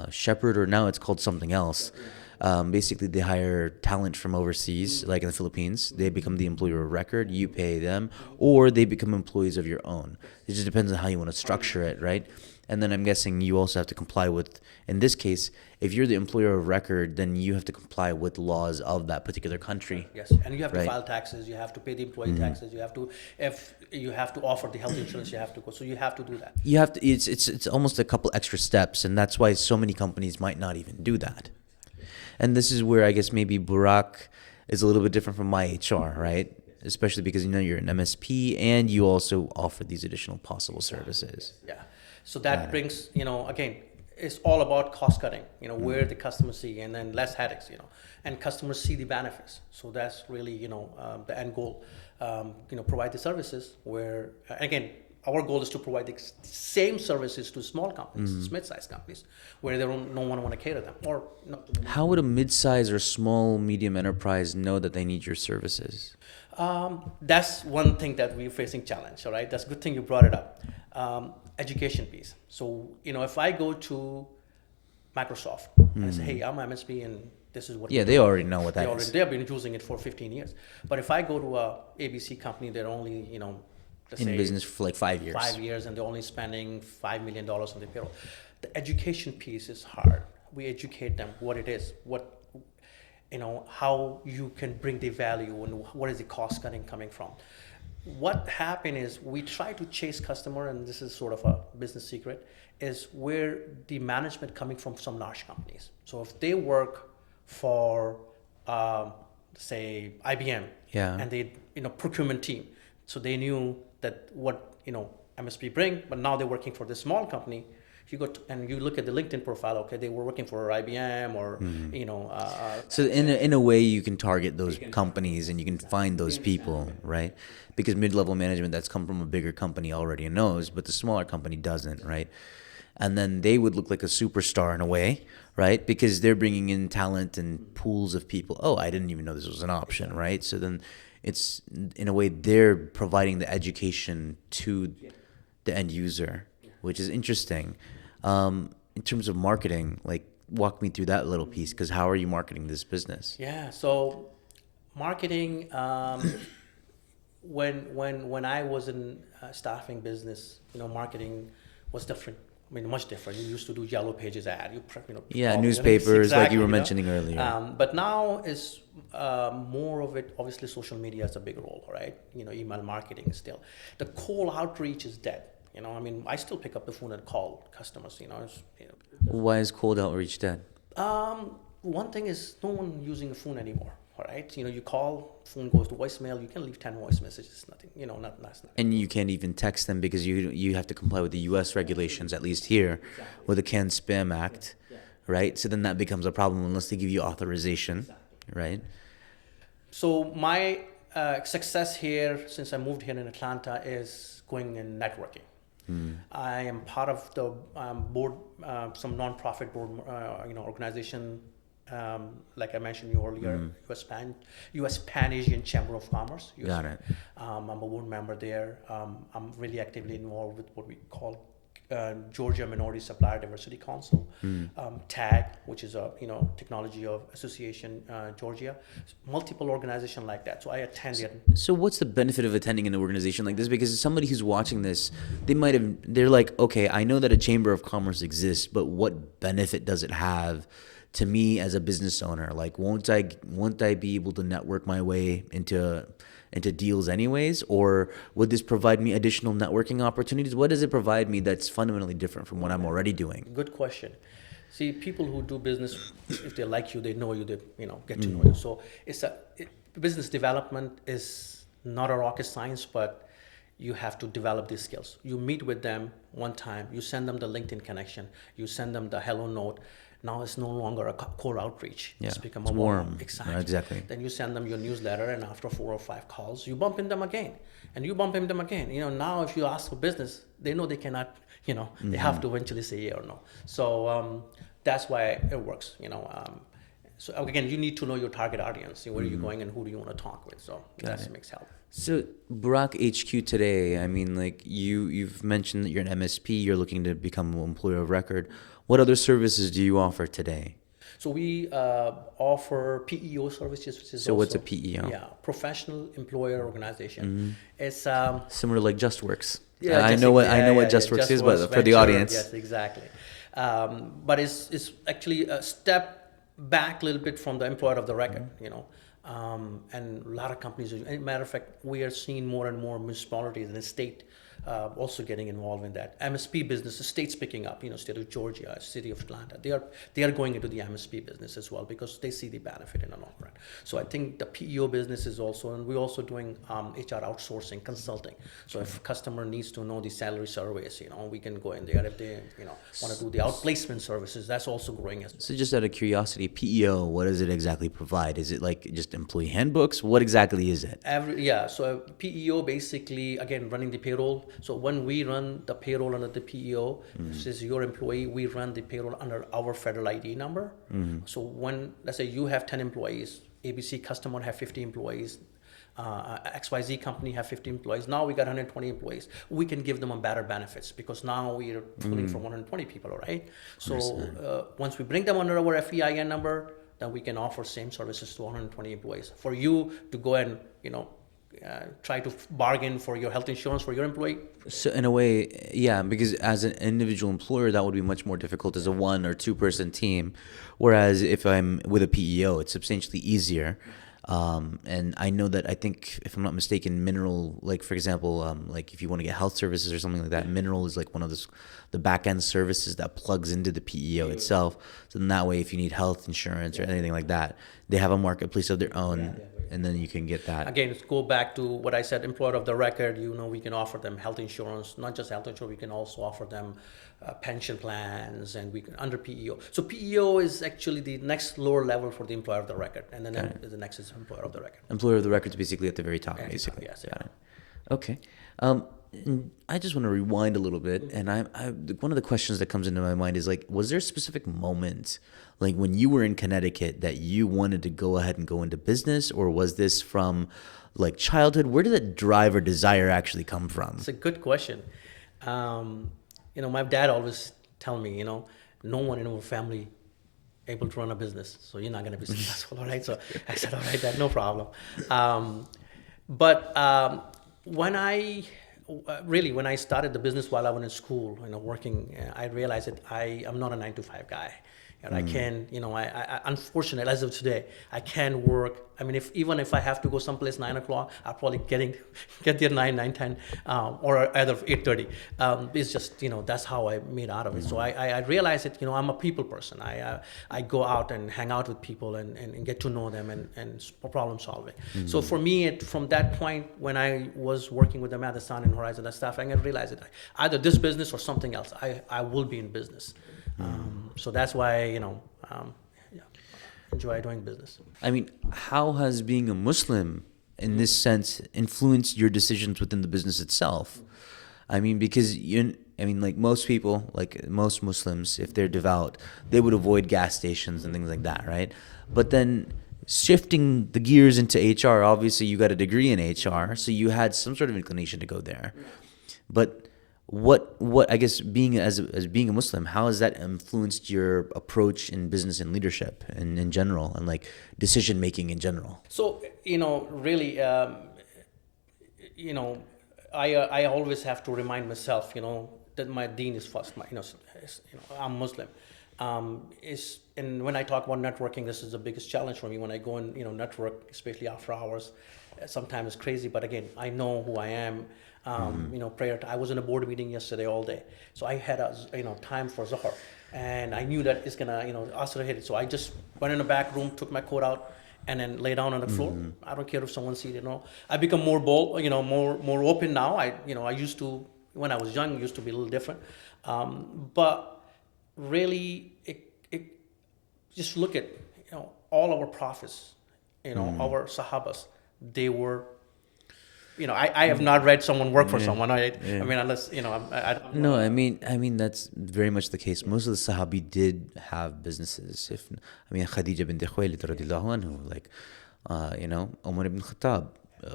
Shepherd, or now it's called something else. Basically, they hire talent from overseas, like in the Philippines. They become the employer of record. You pay them, or they become employees of your own. It just depends on how you want to structure it, right? And then I'm guessing you also have to comply with, in this case, if you're the employer of record, then you have to comply with laws of that particular country. Yes, and you have to file taxes. You have to pay the employee taxes. You have to, if you have to offer the health insurance, you have to go. So you have to do that. You have to. It's almost a couple extra steps, and that's why so many companies might not even do that. And this is where I guess maybe Burak is a little bit different from my HR, right? Especially because you're an MSP and you also offer these additional possible services. Yeah. So that brings, again, it's all about cost cutting, where the customers see, and then less headaches, and customers see the benefits. So that's really, the end goal, provide the services where, again, our goal is to provide the same services to small companies, mid-sized companies, where they no one want to cater them. Or no. How would a mid-size or small, medium enterprise know that they need your services? That's one thing that we're facing challenge, all right? That's a good thing you brought it up. Education piece. So, if I go to Microsoft and I say, hey, I'm MSP and this is what... Yeah, they already know what that is. They have been using it for 15 years. But if I go to a ABC company, they're only, let's say... In business for like 5 years. 5 years, and they're only spending $5 million on their payroll. The education piece is hard. We educate them what it is, how you can bring the value and what is the cost cutting coming from. What happened is we try to chase customer, and this is sort of a business secret, is where the management coming from some large companies. So if they work for, say, IBM, and they, procurement team, so they knew that what, MSP bring, but now they're working for this small company. You go and you look at the LinkedIn profile. Okay, they were working for IBM or So in a way, you can target those companies and you can find those people, right? Because mid-level management that's come from a bigger company already knows, but the smaller company doesn't, right? And then they would look like a superstar in a way, right? Because they're bringing in talent and pools of people. Oh, I didn't even know this was an option, right? So then it's in a way they're providing the education to the end user, which is interesting. In terms of marketing, like walk me through that little piece, because how are you marketing this business? Yeah, so marketing, when I was in staffing business, marketing was different. I mean, much different. You used to do yellow pages ad. Newspapers, exactly, like you were mentioning earlier. But now is more of it. Obviously, social media is a big role, right? Email marketing still. The cold outreach is dead. I still pick up the phone and call customers. Why is cold outreach dead? One thing is no one using the phone anymore. All right, you call, phone goes to voicemail. You can leave 10 voice messages. Nothing, that's not. And you can't even text them because you have to comply with the U.S. regulations, at least here, with the Can Spam Act, right? So then that becomes a problem unless they give you authorization, right? So my success here, since I moved here in Atlanta, is going in networking. I am part of the board, some nonprofit board, organization. Like I mentioned you earlier, U.S. Pan-Asian Chamber of Commerce. Got it. I'm a board member there. I'm really actively involved with what we call Georgia Minority Supplier Diversity Council, TAG, which is a technology of association Georgia, multiple organization like that. So I attended. So what's the benefit of attending an organization like this? Because somebody who's watching this, they're like, okay, I know that a chamber of commerce exists, but what benefit does it have to me as a business owner? Like, won't I be able to network my way into deals anyways, or would this provide me additional networking opportunities? What does it provide me that's fundamentally different from what I'm already doing? Good question. See, people who do business, if they like you, they know you, they get to know you. So business development is not a rocket science, but you have to develop these skills. You meet with them one time, you send them the LinkedIn connection, you send them the hello note. Now it's no longer a cold outreach. Yeah, It's become it's a warm. Exactly. Exactly. Then you send them your newsletter, and after 4 or 5 calls, you bump into them again, and you bump into them again. Now if you ask for business, they know they cannot. They have to eventually say yeah or no. So that's why it works. So again, you need to know your target audience. Where are you going, and who do you want to talk with? So that makes help. So Burak HQ today, I mean, like you've mentioned that you're an MSP, you're looking to become an employer of record. What other services do you offer today? So we offer PEO services, which is So what's a PEO? Yeah, professional employer organization. It's Similar like JustWorks. yeah, I know what JustWorks is, but for the audience. Yes, exactly. But it's actually a step back a little bit from the employer of the record, and a lot of companies. As a matter of fact, we are seeing more and more municipalities and the state also getting involved in that. MSP business, the state's picking up. State of Georgia, city of Atlanta, they are going into the MSP business as well because they see the benefit in the long run. So I think the PEO business is also, and we're also doing HR outsourcing consulting. So if customer needs to know the salary surveys, we can go in there. If they want to do the outplacement services, that's also growing as well. So just out of curiosity, PEO, what does it exactly provide? Is it like just employee handbooks? What exactly is it? So PEO basically, again, running the payroll. So when we run the payroll under the PEO, this is your employee, we run the payroll under our federal ID number. So when, let's say you have 10 employees, ABC customer have 50 employees, XYZ company have 50 employees. Now we got 120 employees. We can give them a better benefits because now we are pulling from 120 people, right? So once we bring them under our FEIN number, then we can offer same services to 120 employees. For you to go and try to bargain for your health insurance for your employee. So in a way, yeah, because as an individual employer, that would be much more difficult as a 1 or 2 person team. Whereas if I'm with a PEO, it's substantially easier. And I know that I think, if I'm not mistaken, Mineral, like for example, like if you want to get health services or something like that, Mineral is like one of the back end services that plugs into the PEO itself. So then that way, if you need health insurance or anything like that, they have a marketplace of their own. And then you can get that. Again, let's go back to what I said, employer of the record, we can offer them health insurance, not just health insurance, we can also offer them pension plans, and we can under PEO. So PEO is actually the next lower level for the employer of the record, and then the next is employer of the record. Employer of the record is basically at the very top, basically. Yes, Got it. Okay. And I just want to rewind a little bit, and one of the questions that comes into my mind is like, was there a specific moment, like when you were in Connecticut, that you wanted to go ahead and go into business, or was this from like childhood? Where did that drive or desire actually come from? It's a good question. My dad always tell me, no one in our family able to run a business, so you're not going to be successful, all right? So I said, all right, Dad, no problem. But when I started the business while I was in school, working, I realized that I am not a 9-to-5 guy. And I can, I unfortunately, as of today, I can work. I mean, even if I have to go someplace 9 o'clock, I'll probably get there 9:10, or either 8:30. It's just, that's how I made out of it. So I realized that, I'm a people person. I go out and hang out with people and get to know them and problem solving. So for me, from that point, when I was working with them at the Sun and Horizon and stuff, I realized that either this business or something else, I will be in business. So that's why, enjoy doing business. I mean, how has being a Muslim in this sense influenced your decisions within the business itself? I mean, because like most people, like most Muslims, if they're devout, they would avoid gas stations and things like that, right? But then shifting the gears into HR, obviously you got a degree in HR, so you had some sort of inclination to go there. But what I guess being as being a Muslim, how has that influenced your approach in business and leadership and in general, and like decision making in general? So, really, you know, I always have to remind myself, that my deen is first. I'm Muslim. And when I talk about networking, this is the biggest challenge for me. When I go and network, especially after hours, sometimes it's crazy. But again, I know who I am. Prayer. I was in a board meeting yesterday all day, so I had a time for Zohar, and I knew that it's gonna Asr hit it. So I just went in the back room, took my coat out, and then lay down on the floor. I don't care if someone sees it. I become more bold, more open now. I used to, when I was young, used to be a little different, but really, it just look at all our prophets, our Sahabas, they were. I have not read someone work for someone. Right? Yeah. I mean, unless I don't. No, I mean that's very much the case. Most of the Sahabi did have businesses. Khadija bint Khuwaylid radiallahu anhu, like, Umar ibn Khattab,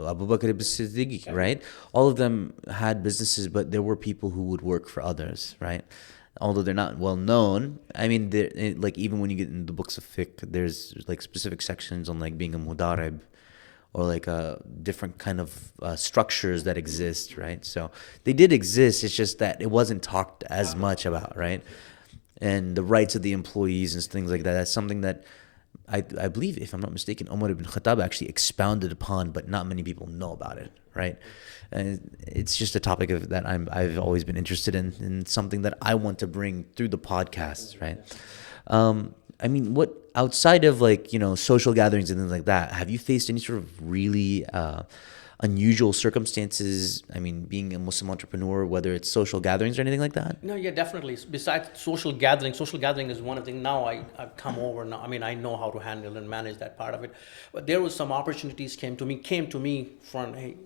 Abu Bakr ibn Siddiq, right? All of them had businesses, but there were people who would work for others, right? Although they're not well known, I mean, like even when you get in the books of fiqh, there's like specific sections on like being a mudarib, or like different kind of structures that exist, right? So they did exist. It's just that it wasn't talked as much about, right? And the rights of the employees and things like that. That's something that I believe, if I'm not mistaken, Umar ibn Khattab actually expounded upon, but not many people know about it, right? And it's just a topic that I've always been interested in, and something that I want to bring through the podcast, right? I mean, what outside of like social gatherings and things like that, have you faced any sort of really unusual circumstances? I mean, being a Muslim entrepreneur, whether it's social gatherings or anything like that. No, yeah, definitely. Besides social gathering is one of the things. Now I've come over now. I mean, I know how to handle and manage that part of it. But there was some opportunities came to me from, hey,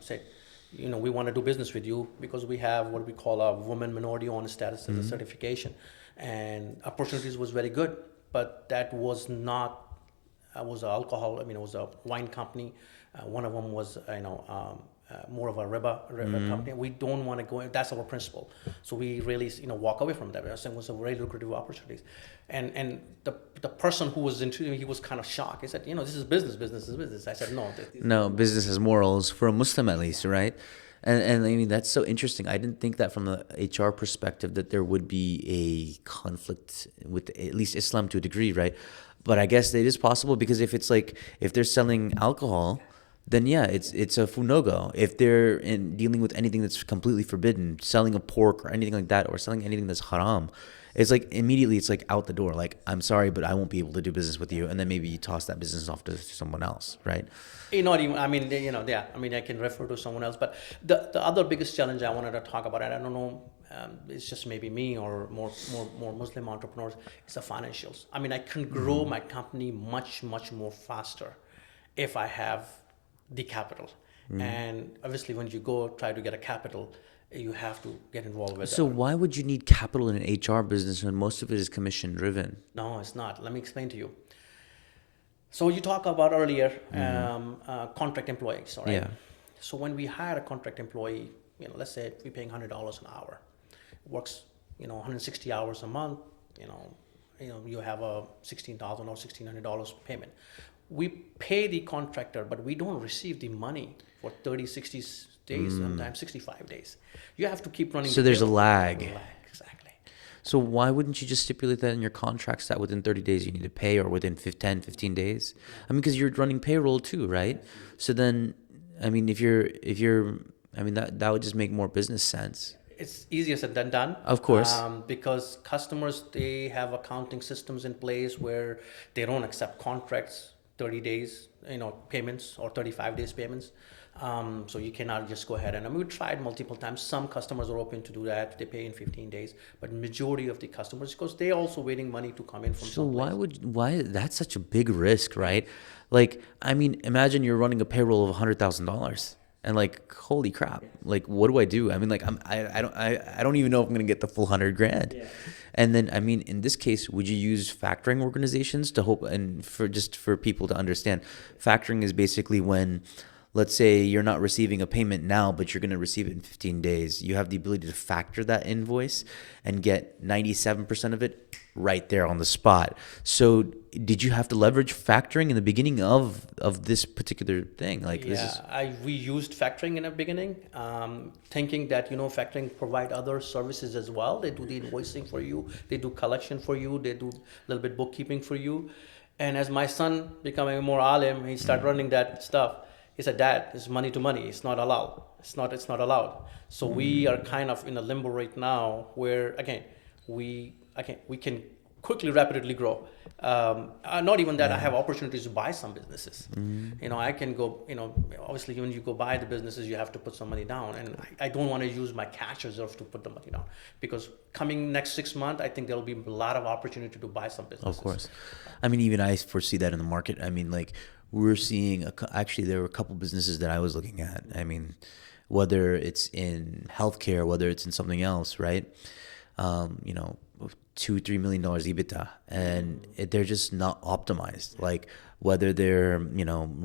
said, we want to do business with you because we have what we call a woman minority owner status as a certification, and opportunities was very good. But that was not. I was alcohol. I mean, it was a wine company. One of them was more of a riba company. We don't want to go. That's our principle. So we really walk away from that. I think it was a very lucrative opportunities, and the person who was into he was kind of shocked. He said, this is business. Business is business. I said, no. No, business has morals for a Muslim at least, right? And I mean that's so interesting. I didn't think that from the HR perspective that there would be a conflict with at least Islam to a degree, right? But I guess it is possible because if they're selling alcohol, then yeah, it's a no-go. If they're dealing with anything that's completely forbidden, selling a pork or anything like that, or selling anything that's haram, it's like immediately it's like out the door. Like, I'm sorry, but I won't be able to do business with you. And then maybe you toss that business off to someone else, right? Not even. I mean, yeah. I mean, I can refer to someone else. But the other biggest challenge I wanted to talk about, and I don't know, it's just maybe me or more Muslim entrepreneurs, is the financials. I mean, I can grow my company much more faster if I have the capital. And obviously, when you go try to get a capital, you have to get involved with. So why would you need capital in an HR business when most of it is commission driven? No, it's not. Let me explain to you. So you talked about earlier contract employees, all right? Yeah. So when we hire a contract employee, let's say we're paying $100 an hour, works 160 hours a month, you have a $16,000 or $1,600 payment. We pay the contractor, but we don't receive the money for 30, 60 days, sometimes 65 days. You have to keep running. So there's a lag. Exactly. So why wouldn't you just stipulate that in your contracts that within 30 days you need to pay, or within 10, 15 days? I mean, because you're running payroll too, right? So then, I mean, if you're, I mean, that would just make more business sense. It's easier said than done. Of course. Because customers, they have accounting systems in place where they don't accept contracts 30 days, payments, or 35 days payments. So you cannot just go ahead. And we tried multiple times. Some customers are open to do that. They pay in 15 days. But majority of the customers, because they're also waiting money to come in from So someplace. why that's such a big risk, right? Like, I mean, imagine you're running a payroll of $100,000 and like, holy crap, like, what do I do? I mean, like, I don't even know if I'm going to get the full 100 grand. Yeah. And then, I mean, in this case, would you use factoring organizations to hope, and for people to understand, factoring is basically when, let's say you're not receiving a payment now, but you're going to receive it in 15 days. You have the ability to factor that invoice and get 97% of it right there on the spot. So did you have to leverage factoring in the beginning of this particular thing? Like this is we used factoring in the beginning, thinking that factoring provide other services as well. They do the invoicing for you, they do collection for you, they do a little bit bookkeeping for you. And as my son becoming more alim, he started running that stuff. He said, "Dad, it's money to money. It's not allowed. It's not allowed." So we are kind of in a limbo right now, where we can quickly, rapidly grow. Not even that, I have opportunities to buy some businesses. I can go, obviously when you go buy the businesses, you have to put some money down. And I don't want to use my cash reserve to put the money down, because coming next 6 months, I think there'll be a lot of opportunity to buy some businesses. Of course. I mean, even I foresee that in the market. I mean, like we're seeing, actually there were a couple businesses that I was looking at. I mean, whether it's in healthcare, whether it's in something else, right? $2-3 million EBITDA, and they're just not optimized. Like whether they're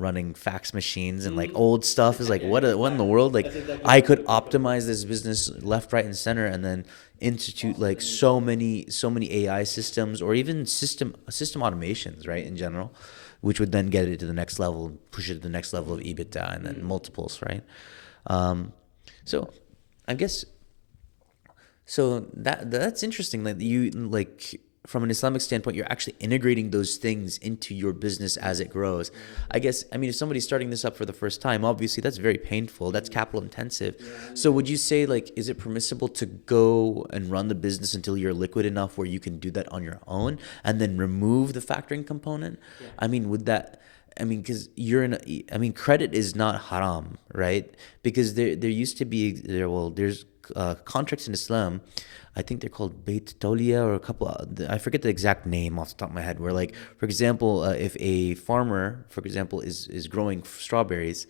running fax machines and like old stuff is like what in the world? Like I could optimize this business left, right, and center, and then institute like so many AI systems or even system automations, right, in general, which would then get it to the next level, push it to the next level of EBITDA and then multiples, right? So I guess. So that's interesting. Like you, like from an Islamic standpoint, you're actually integrating those things into your business as it grows. I guess, I mean, if somebody's starting this up for the first time, obviously that's very painful. That's capital intensive. So would you say, like, is it permissible to go and run the business until you're liquid enough where you can do that on your own and then remove the factoring component? I mean, would that, I mean, because credit is not haram, right? Because there used to be, there's contracts in Islam. I think they're called Beit Tawliya or a couple. I forget the exact name off the top of my head. Where, like, for example, if a farmer, for example, is growing strawberries,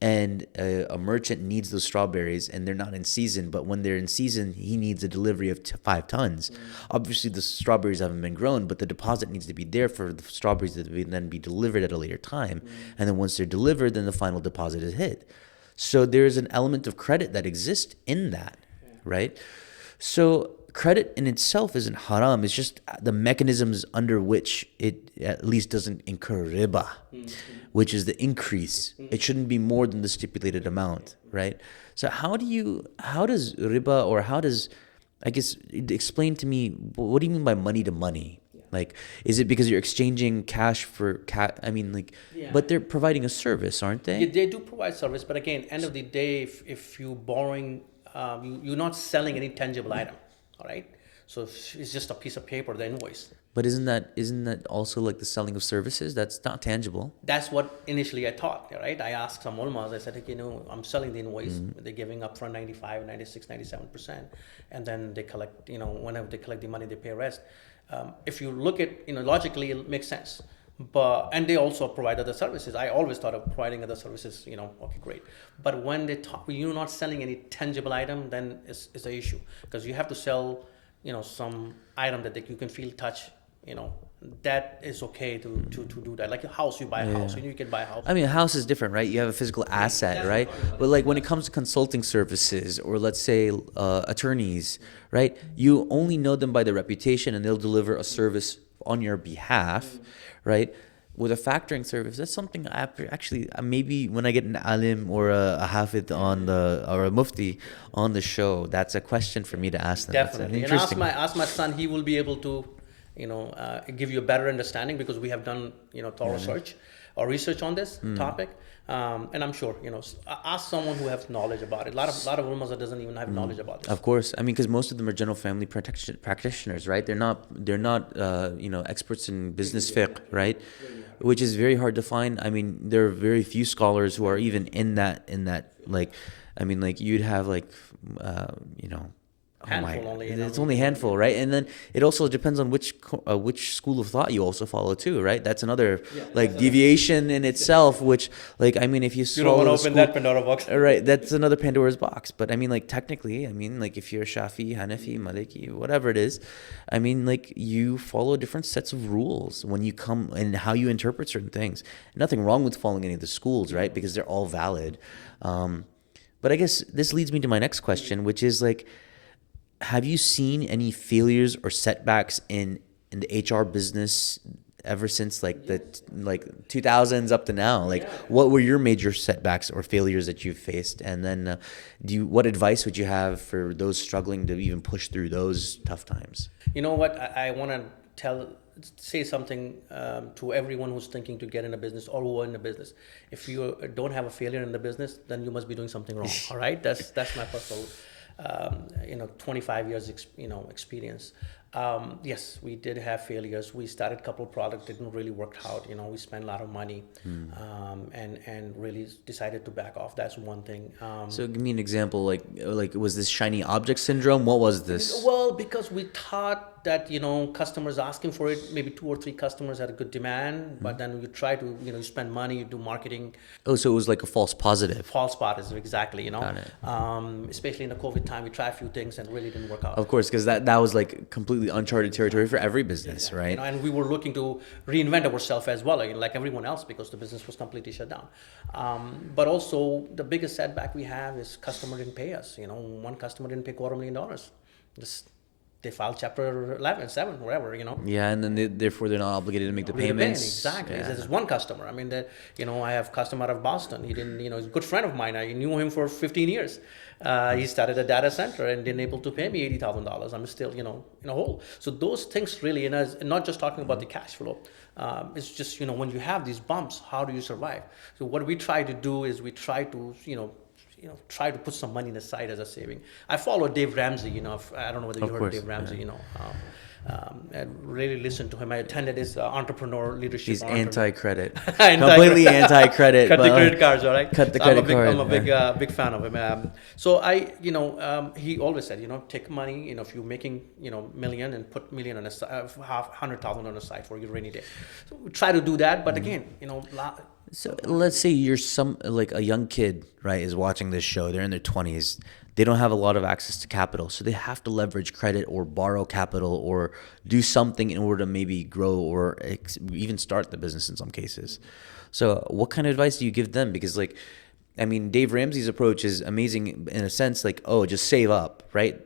and a merchant needs those strawberries, and they're not in season, but when they're in season, he needs a delivery of 5 tons. Obviously, the strawberries haven't been grown, but the deposit needs to be there for the strawberries to then be delivered at a later time. And then once they're delivered, then the final deposit is hit. So there's an element of credit that exists in that, right? So credit in itself isn't haram. It's just the mechanisms under which it at least doesn't incur riba, which is the increase. It shouldn't be more than the stipulated amount, right? So how does riba, or how does, I guess, explain to me, what do you mean by money to money? Like, is it because you're exchanging cash for I mean, like, but they're providing a service, aren't they? Yeah, they do provide service, but again, end of the day, if you borrowing, you're not selling any tangible item, all right? So it's just a piece of paper, the invoice. But isn't that also like the selling of services? That's not tangible. That's what initially I thought, right? I asked some ulmas, I said, hey, I'm selling the invoice. They're giving up front 95, 96, 97%. And then they collect, whenever they collect the money, they pay rest. If you look at, logically, it makes sense. And they also provide other services. I always thought of providing other services, okay, great. But when they talk, you're not selling any tangible item, then it's an issue. Because you have to sell, some item that you can feel, touch, that is okay to do that. Like a house, you buy a house, you can buy a house. I mean, a house is different, right? You have a physical asset, right? But like when it comes to consulting services, or let's say attorneys, right? You only know them by their reputation, and they'll deliver a service on your behalf, right? With a factoring service, that's something actually maybe when I get an alim or a hafid or a mufti on the show, that's a question for me to ask them. Definitely. And ask my son, he will be able to give you a better understanding, because we have done, thorough research on this topic. And I'm sure, ask someone who has knowledge about it. A lot of ulmas that doesn't even have knowledge about this. Of course. I mean, because most of them are general family practitioners, right? They're not experts in business fiqh, right? Which is very hard to find. I mean, there are very few scholars who are even in that, like, I mean, like you'd have like, Oh my, Handful only. it's only a handful, right? And then it also depends on which school of thought you also follow too, right? That's another like deviation in itself. Which, like, I mean, if you You don't want follow to the open school, that Pandora box. right? That's another Pandora's box. But I mean, like, technically, I mean, like, if you're Shafi, Hanafi, Maliki, whatever it is, I mean, like, you follow different sets of rules when you come and how you interpret certain things. Nothing wrong with following any of the schools, right? Because they're all valid. But I guess this leads me to my next question, which is like, have you seen any failures or setbacks in the HR business ever since like the like 2000s up to now? Like, what were your major setbacks or failures that you've faced? And then, what advice would you have for those struggling to even push through those tough times? You know what? I want to say something to everyone who's thinking to get in a business or who are in a business. If you don't have a failure in the business, then you must be doing something wrong. All right, that's my personal, 25 years, experience. Yes, we did have failures. We started a couple of products, didn't really work out. We spent a lot of money, and really decided to back off. That's one thing. So give me an example. Like was this shiny object syndrome? What was this? Well, because we thought that customers asking for it, maybe 2 or 3 customers had a good demand, but then you try to you spend money, you do marketing. Oh, so it was like a false positive. False positives, exactly. Got it. Especially in the COVID time, we tried a few things and really didn't work out. Of course, because that was like completely uncharted territory for every business, right? And we were looking to reinvent ourselves as well, like everyone else, because the business was completely shut down. But also, the biggest setback we have is customer didn't pay us. One customer didn't pay $250,000. Just they filed Chapter 11, 7, whatever. Yeah, and then therefore they're not obligated to make the payments. Exactly. Yeah. There's one customer. I mean, I have a customer out of Boston. He didn't, he's a good friend of mine. I knew him for 15 years. He started a data center and didn't able to pay me $80,000. I'm still, in a hole. So those things really, and not just talking about the cash flow. It's just, when you have these bumps, how do you survive? So what we try to do is we try to, try to put some money aside as a saving. I follow Dave Ramsey. I don't know whether you heard of Dave Ramsey. And really listened to him. I attended his entrepreneur leadership. He's anti-credit, completely anti-credit. Cut the credit cards, all right? Cut the credit card. I'm a big fan of him. So he always said, take money. If you're making, million, and put million on a half 100,000 on the side for your rainy day. So we try to do that, but again, So let's say you're like a young kid, right, is watching this show. They're in their 20s. They don't have a lot of access to capital. So they have to leverage credit or borrow capital or do something in order to maybe grow or even start the business in some cases. So what kind of advice do you give them? Because Dave Ramsey's approach is amazing in a sense, like, oh, just save up, right?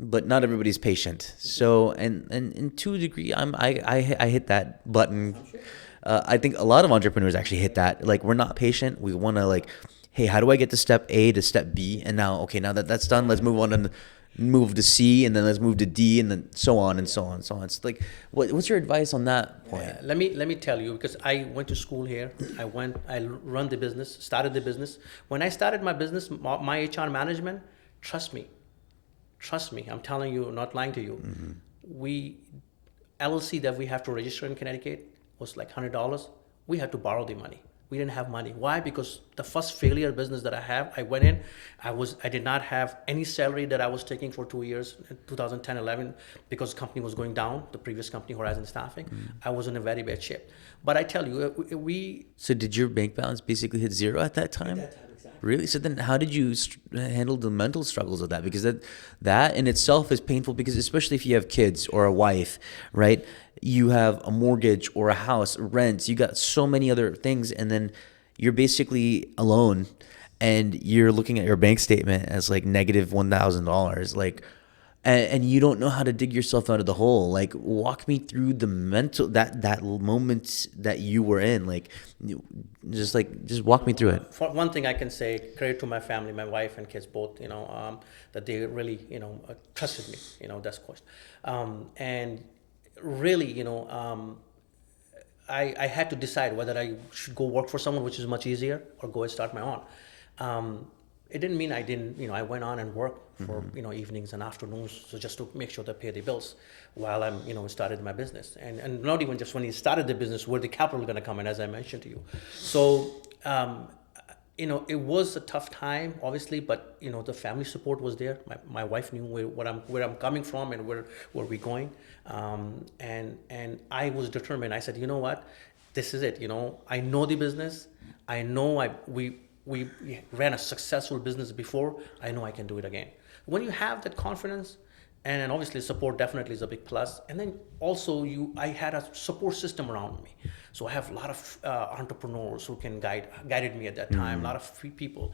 But not everybody's patient. So, and to a degree, I hit that button. I think a lot of entrepreneurs actually hit that. Like, we're not patient. We want to hey, how do I get to step A to step B? And now that that's done, let's move on and move to C, and then let's move to D, and then so on and so on and so on. It's like, what's your advice on that point? Let me tell you, because I went to school here. I run the business, started the business. When I started my business, my HR management, trust me, I'm telling you, not lying to you. We LLC that we have to register in Connecticut was like $100. We had to borrow the money. We didn't have money. Why? Because the first failure business that I went in, I did not have any salary that I was taking for 2 years, 2010, 11, because the company was going down, the previous company, Horizon Staffing. I was in a very bad shape. But I tell you, So did your bank balance basically hit zero at that time? At that time, exactly. Really? So then how did you handle the mental struggles of that? Because that in itself is painful, because especially if you have kids or a wife, right? You have a mortgage or a house, rent, you got so many other things, and then you're basically alone and you're looking at your bank statement as like negative $1,000, like, and you don't know how to dig yourself out of the hole. Like, walk me through the mental, that moment that you were in, like, just walk me through it. For one thing I can say, credit to my family, my wife and kids both, that they really, trusted me, that's course. And really, I had to decide whether I should go work for someone, which is much easier, or go and start my own. It didn't mean I didn't, I went on and worked for, evenings and afternoons, so just to make sure to pay the bills while I'm, started my business. And not even just when you started the business, where the capital is going to come in, as I mentioned to you. So it was a tough time, obviously, but the family support was there. My wife knew where I'm coming from and where we're going, and I was determined. I said, you know what, this is it. I know the business. I know we ran a successful business before. I know I can do it again. When you have that confidence, and obviously support definitely is a big plus. And then also I had a support system around me. So I have a lot of entrepreneurs who can guided me at that time, a lot of free people.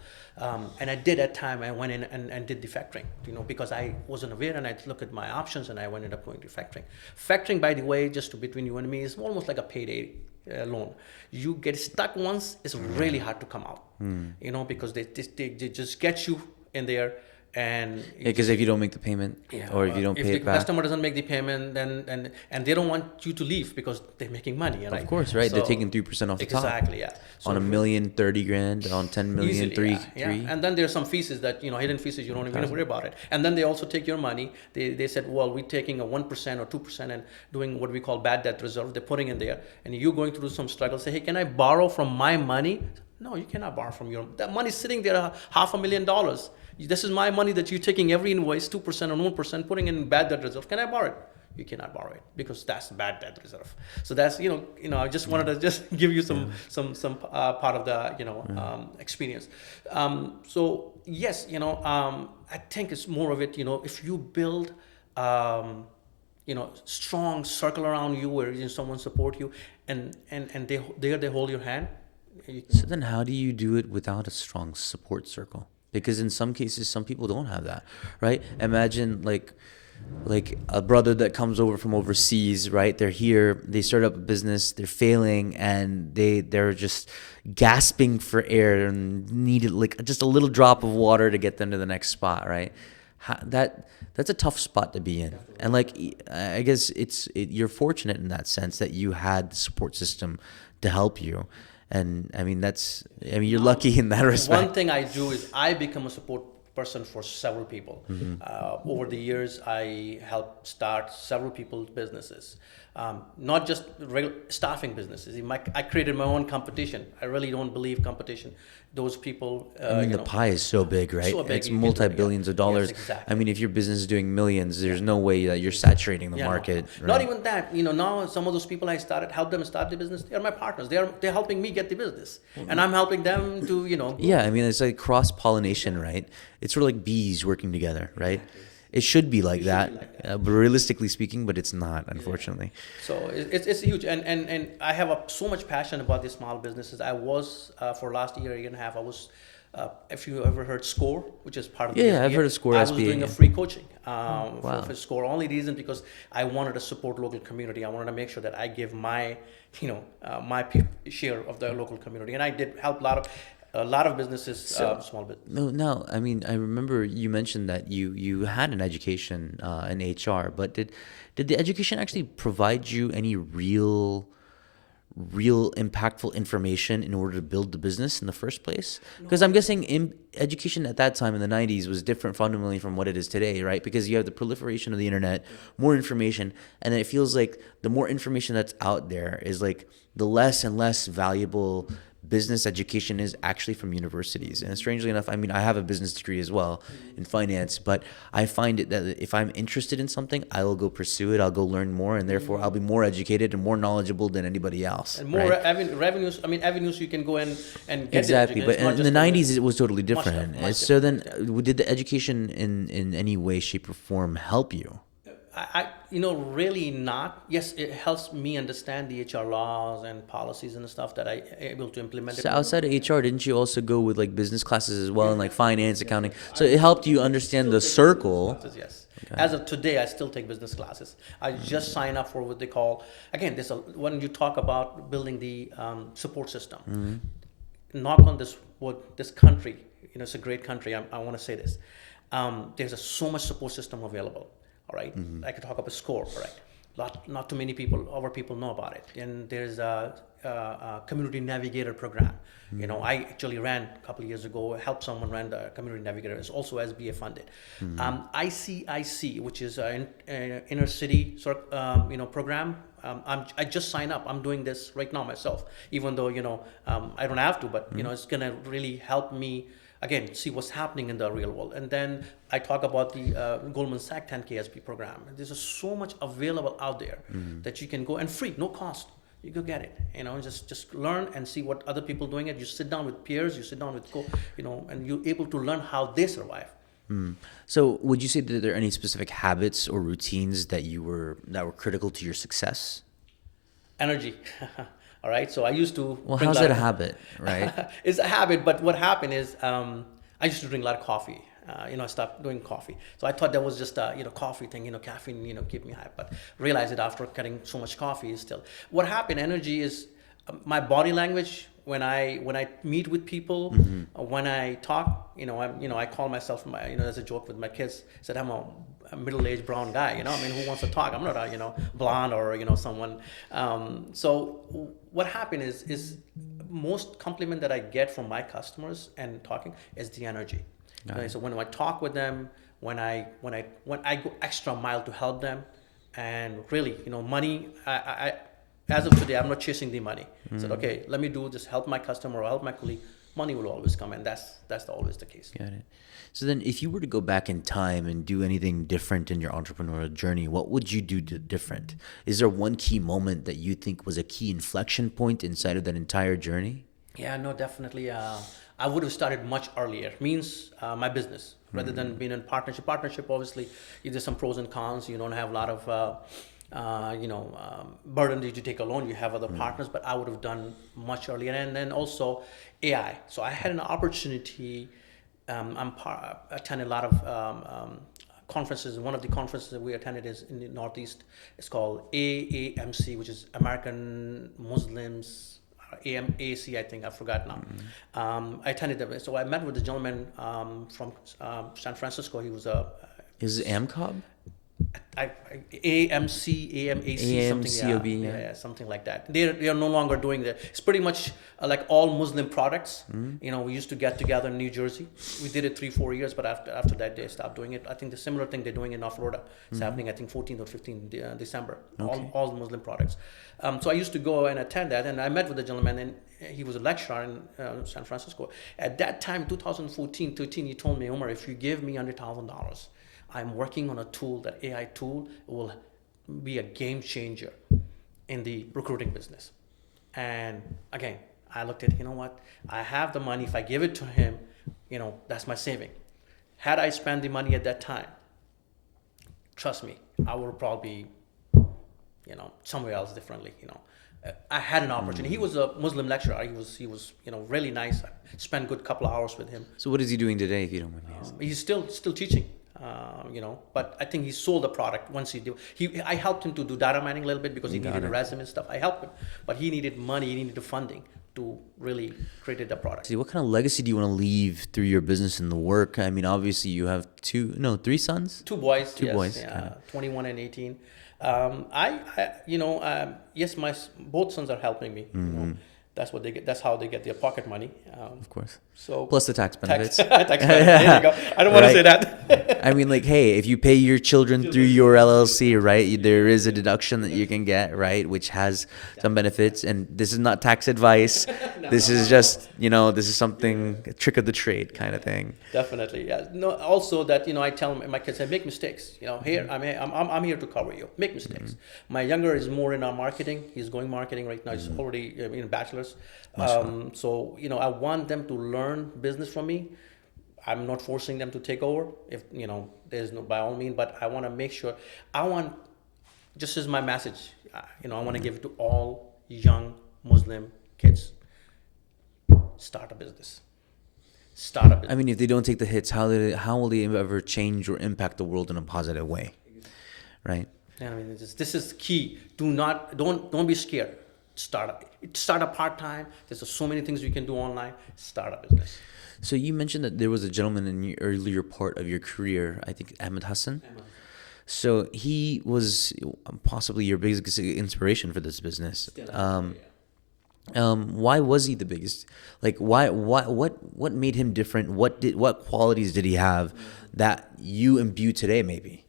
And I did at time, I went in and did the factoring, because I wasn't aware, and I looked at my options and I ended up going to factoring. Factoring, by the way, just between you and me, is almost like a payday loan. You get stuck once, it's really hard to come out, because they just get you in there. And because if you don't make the payment, or if you don't pay it back, if the customer doesn't make the payment, then and they don't want you to leave because they're making money, right? Of course, right? So, they're taking 3% off the top. Exactly, yeah. So on $1 million, 30 grand. On 10 million, easily, three. And then there's some fees that hidden fees you don't even worry about it. And then they also take your money. They said, well, we're taking a 1% or 2% and doing what we call bad debt reserve. They're putting in there, and you're going through some struggle. Say, hey, can I borrow from my money? No, you cannot borrow from that money's sitting there, $500,000. This is my money that you're taking every invoice, 2% or 1%, putting in bad debt reserve. Can I borrow it? You cannot borrow it because that's bad debt reserve. So that's I just wanted to just give you some part of the experience. So yes, I think it's more of it. If you build strong circle around you where someone support you and they hold your hand. So then how do you do it without a strong support circle? Because in some cases, some people don't have that, right? Imagine like a brother that comes over from overseas, right? They're here, they start up a business, they're failing, and they're just gasping for air and needed like just a little drop of water to get them to the next spot, right? That's a tough spot to be in. And like, I guess you're fortunate in that sense that you had the support system to help you. And you're lucky in that respect. One thing I do is I become a support person for several people. Over the years, I helped start several people's businesses, not just regular staffing businesses. I created my own competition. I really don't believe competition. Those people. The pie is so big, right? So big, it's multi-billions of dollars. Yes, exactly. I mean, if your business is doing millions, there's no way that you're saturating the market. No. Right? Not even that. Now some of those people I helped them start the business. They're my partners. They're helping me get the business, and I'm helping them to Yeah, it's like cross-pollination, right? It's sort of like bees working together, right? Exactly. It should be like that, but realistically speaking, but it's not, unfortunately. So it's huge, and I have so much passion about these small businesses. I was for last year and a half. I was, if you ever heard SCORE, which is part of the I've heard of SCORE. I was doing a free coaching for SCORE. Only reason because I wanted to support local community. I wanted to make sure that I give my my share of the local community, and I did help a lot of businesses, small business. No. I remember you mentioned that you had an education in HR, but did the education actually provide you any real impactful information in order to build the business in the first place? Because I'm guessing education at that time in the 90s was different fundamentally from what it is today, right? Because you have the proliferation of the internet, more information, and it feels like the more information that's out there is like the less and less valuable business education is actually from universities. And strangely enough, I have a business degree as well in finance, but I find it that if I'm interested in something, I will go pursue it, I'll go learn more, and therefore I'll be more educated and more knowledgeable than anybody else. And more revenues, avenues you can go and get. Exactly, but in the 90s it was totally different. So then did the education in any way, shape, or form help you? I really not. Yes, it helps me understand the HR laws and policies and stuff that I able to implement. So outside of HR, didn't you also go with like business classes as well, and like finance, accounting? So it helped you understand the circle. Yes. Okay. As of today, I still take business classes. I just sign up for what they call, again, when you talk about building the support system, knock on this country, it's a great country. I want to say this. There's so much support system available. All right, I could talk about SCORE, right? Not too many our people know about it. And there's a community navigator program. I actually ran a couple of years ago, helped someone run the community navigator. It's also SBA funded. ICIC, which is an inner city program, I just sign up. I'm doing this right now myself, even though I don't have to, but it's gonna really help me again see what's happening in the real world. And then I talk about the Goldman Sachs 10 KSP program. There's just so much available out there that you can go, and free, no cost. You go get it, just learn and see what other people doing it. You sit down with peers, you sit down with and you're able to learn how they survive. So would you say that there are any specific habits or routines that were critical to your success? Energy. All right. So I used to. Well, how's that a habit, right? It's a habit, but what happened is I used to drink a lot of coffee. I stopped doing coffee. So I thought that was just a coffee thing. Caffeine keep me high. But realized it after cutting so much coffee is still. What happened? Energy is my body language. When I meet with people, when I talk, I call myself as a joke with my kids. I said I'm a middle-aged brown guy. Who wants to talk? I'm not a blonde or someone. So what happened is most compliment that I get from my customers and talking is the energy. So when I talk with them, when I go extra mile to help them, and really money, I as of today, I'm not chasing the money. I said, okay, let me do this, help my customer or help my colleague. Money will always come, and that's always the case. Got it. So then, if you were to go back in time and do anything different in your entrepreneurial journey, what would you do different? Is there one key moment that you think was a key inflection point inside of that entire journey? Yeah, no, definitely. I would have started much earlier. Means my business, rather than being in partnership. Partnership, obviously, there's some pros and cons. You don't have a lot of burden that you take alone. You have other partners, but I would have done much earlier. And then also AI. So I had an opportunity. Attended a lot of conferences. One of the conferences that we attended is in the Northeast. It's called AAMC, which is American Muslims. AMAC, I think, I forgot now. I attended that. So I met with a gentleman from San Francisco. He was a. Is it AMCOB? AMC, AMAC, something, yeah, something like that. They are no longer doing that. It's pretty much like all Muslim products. We used to get together in New Jersey. We did it 3-4 years, but after that they stopped doing it. I think the similar thing they're doing in North Florida. It's happening, I think, 14th or 15th December. Okay. All the Muslim products. So I used to go and attend that, and I met with the gentleman, and he was a lecturer in San Francisco. At that time, 2014-13, he told me, Omer, if you give me $100,000. I'm working on a tool, that AI tool will be a game changer in the recruiting business. And again, I looked at, what? I have the money. If I give it to him, that's my saving. Had I spent the money at that time, trust me, I would probably be, somewhere else differently, I had an opportunity. He was a Muslim lecturer. He was really nice. I spent a good couple of hours with him. So what is he doing today, if you don't mind me asking? He's still teaching. But I think he sold the product once he did. I helped him to do data mining a little bit because he needed a resume and stuff. I helped him, but he needed money, he needed the funding to really create the product. See, what kind of legacy do you want to leave through your business and the work? Obviously you have 3 sons? 2 boys. Two boys. Yeah, 21 and 18. Yes, my both sons are helping me. That's what they get. That's how they get their pocket money. Of course. So plus the tax benefits. Tax benefits. There you go. I don't want to say that. Hey, if you pay your children through your LLC, right, there is a deduction that you can get, right, which has some benefits. And this is not tax advice. This is just, this is something, a trick of the trade kind of thing. Definitely, yeah. No, also that I tell my kids, I make mistakes. Here I'm here to cover you. Make mistakes. My younger is more in our marketing. He's going marketing right now. He's already in bachelor's. So I want them to learn business from me. I'm not forcing them to take over. If there's no, by all means, but I want to make sure. Just as my message, I want to give it to all young Muslim kids. Start a business. If they don't take the hits, how will they ever change or impact the world in a positive way, right? Yeah, this is key. Don't be scared. Start a part-time. There's so many things you can do online. Start a business. So you mentioned that there was a gentleman in the earlier part of your career, I think Ahmed Hassan. So he was possibly your biggest inspiration for this business. Why was he the biggest? What made him different? What qualities did he have that you imbue today, maybe?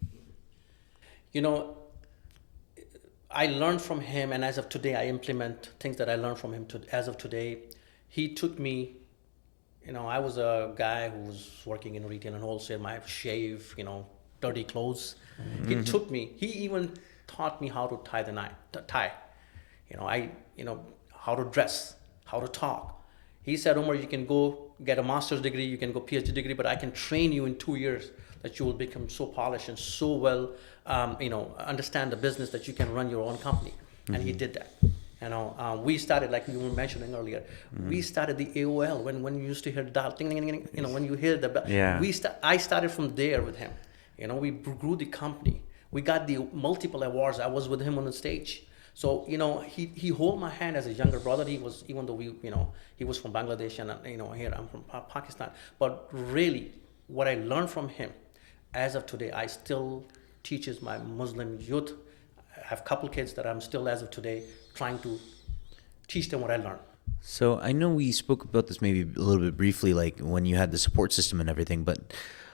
I learned from him, and as of today, I implement things that I learned from him. As of today, he took me. I was a guy who was working in retail and wholesale. My shave, dirty clothes. He took me. He even taught me how to tie tie. I, how to dress, how to talk. He said, Omar, you can go get a master's degree, you can go PhD degree, but I can train you in 2 years that you will become so polished and so well, understand the business that you can run your own company. And he did that. We started, like you were mentioning earlier, we started the AOL when you used to hear the dial, ding, ding, ding, ding, when you hear the bell. Yeah. I started from there with him. We grew the company. We got the multiple awards. I was with him on the stage. So, he hold my hand as a younger brother. He was, even though he was from Bangladesh and, here I'm from Pakistan. But really, what I learned from him, as of today, I still teaches my Muslim youth. I have a couple kids that I'm still, as of today, trying to teach them what I learned. So I know we spoke about this maybe a little bit briefly, like when you had the support system and everything, but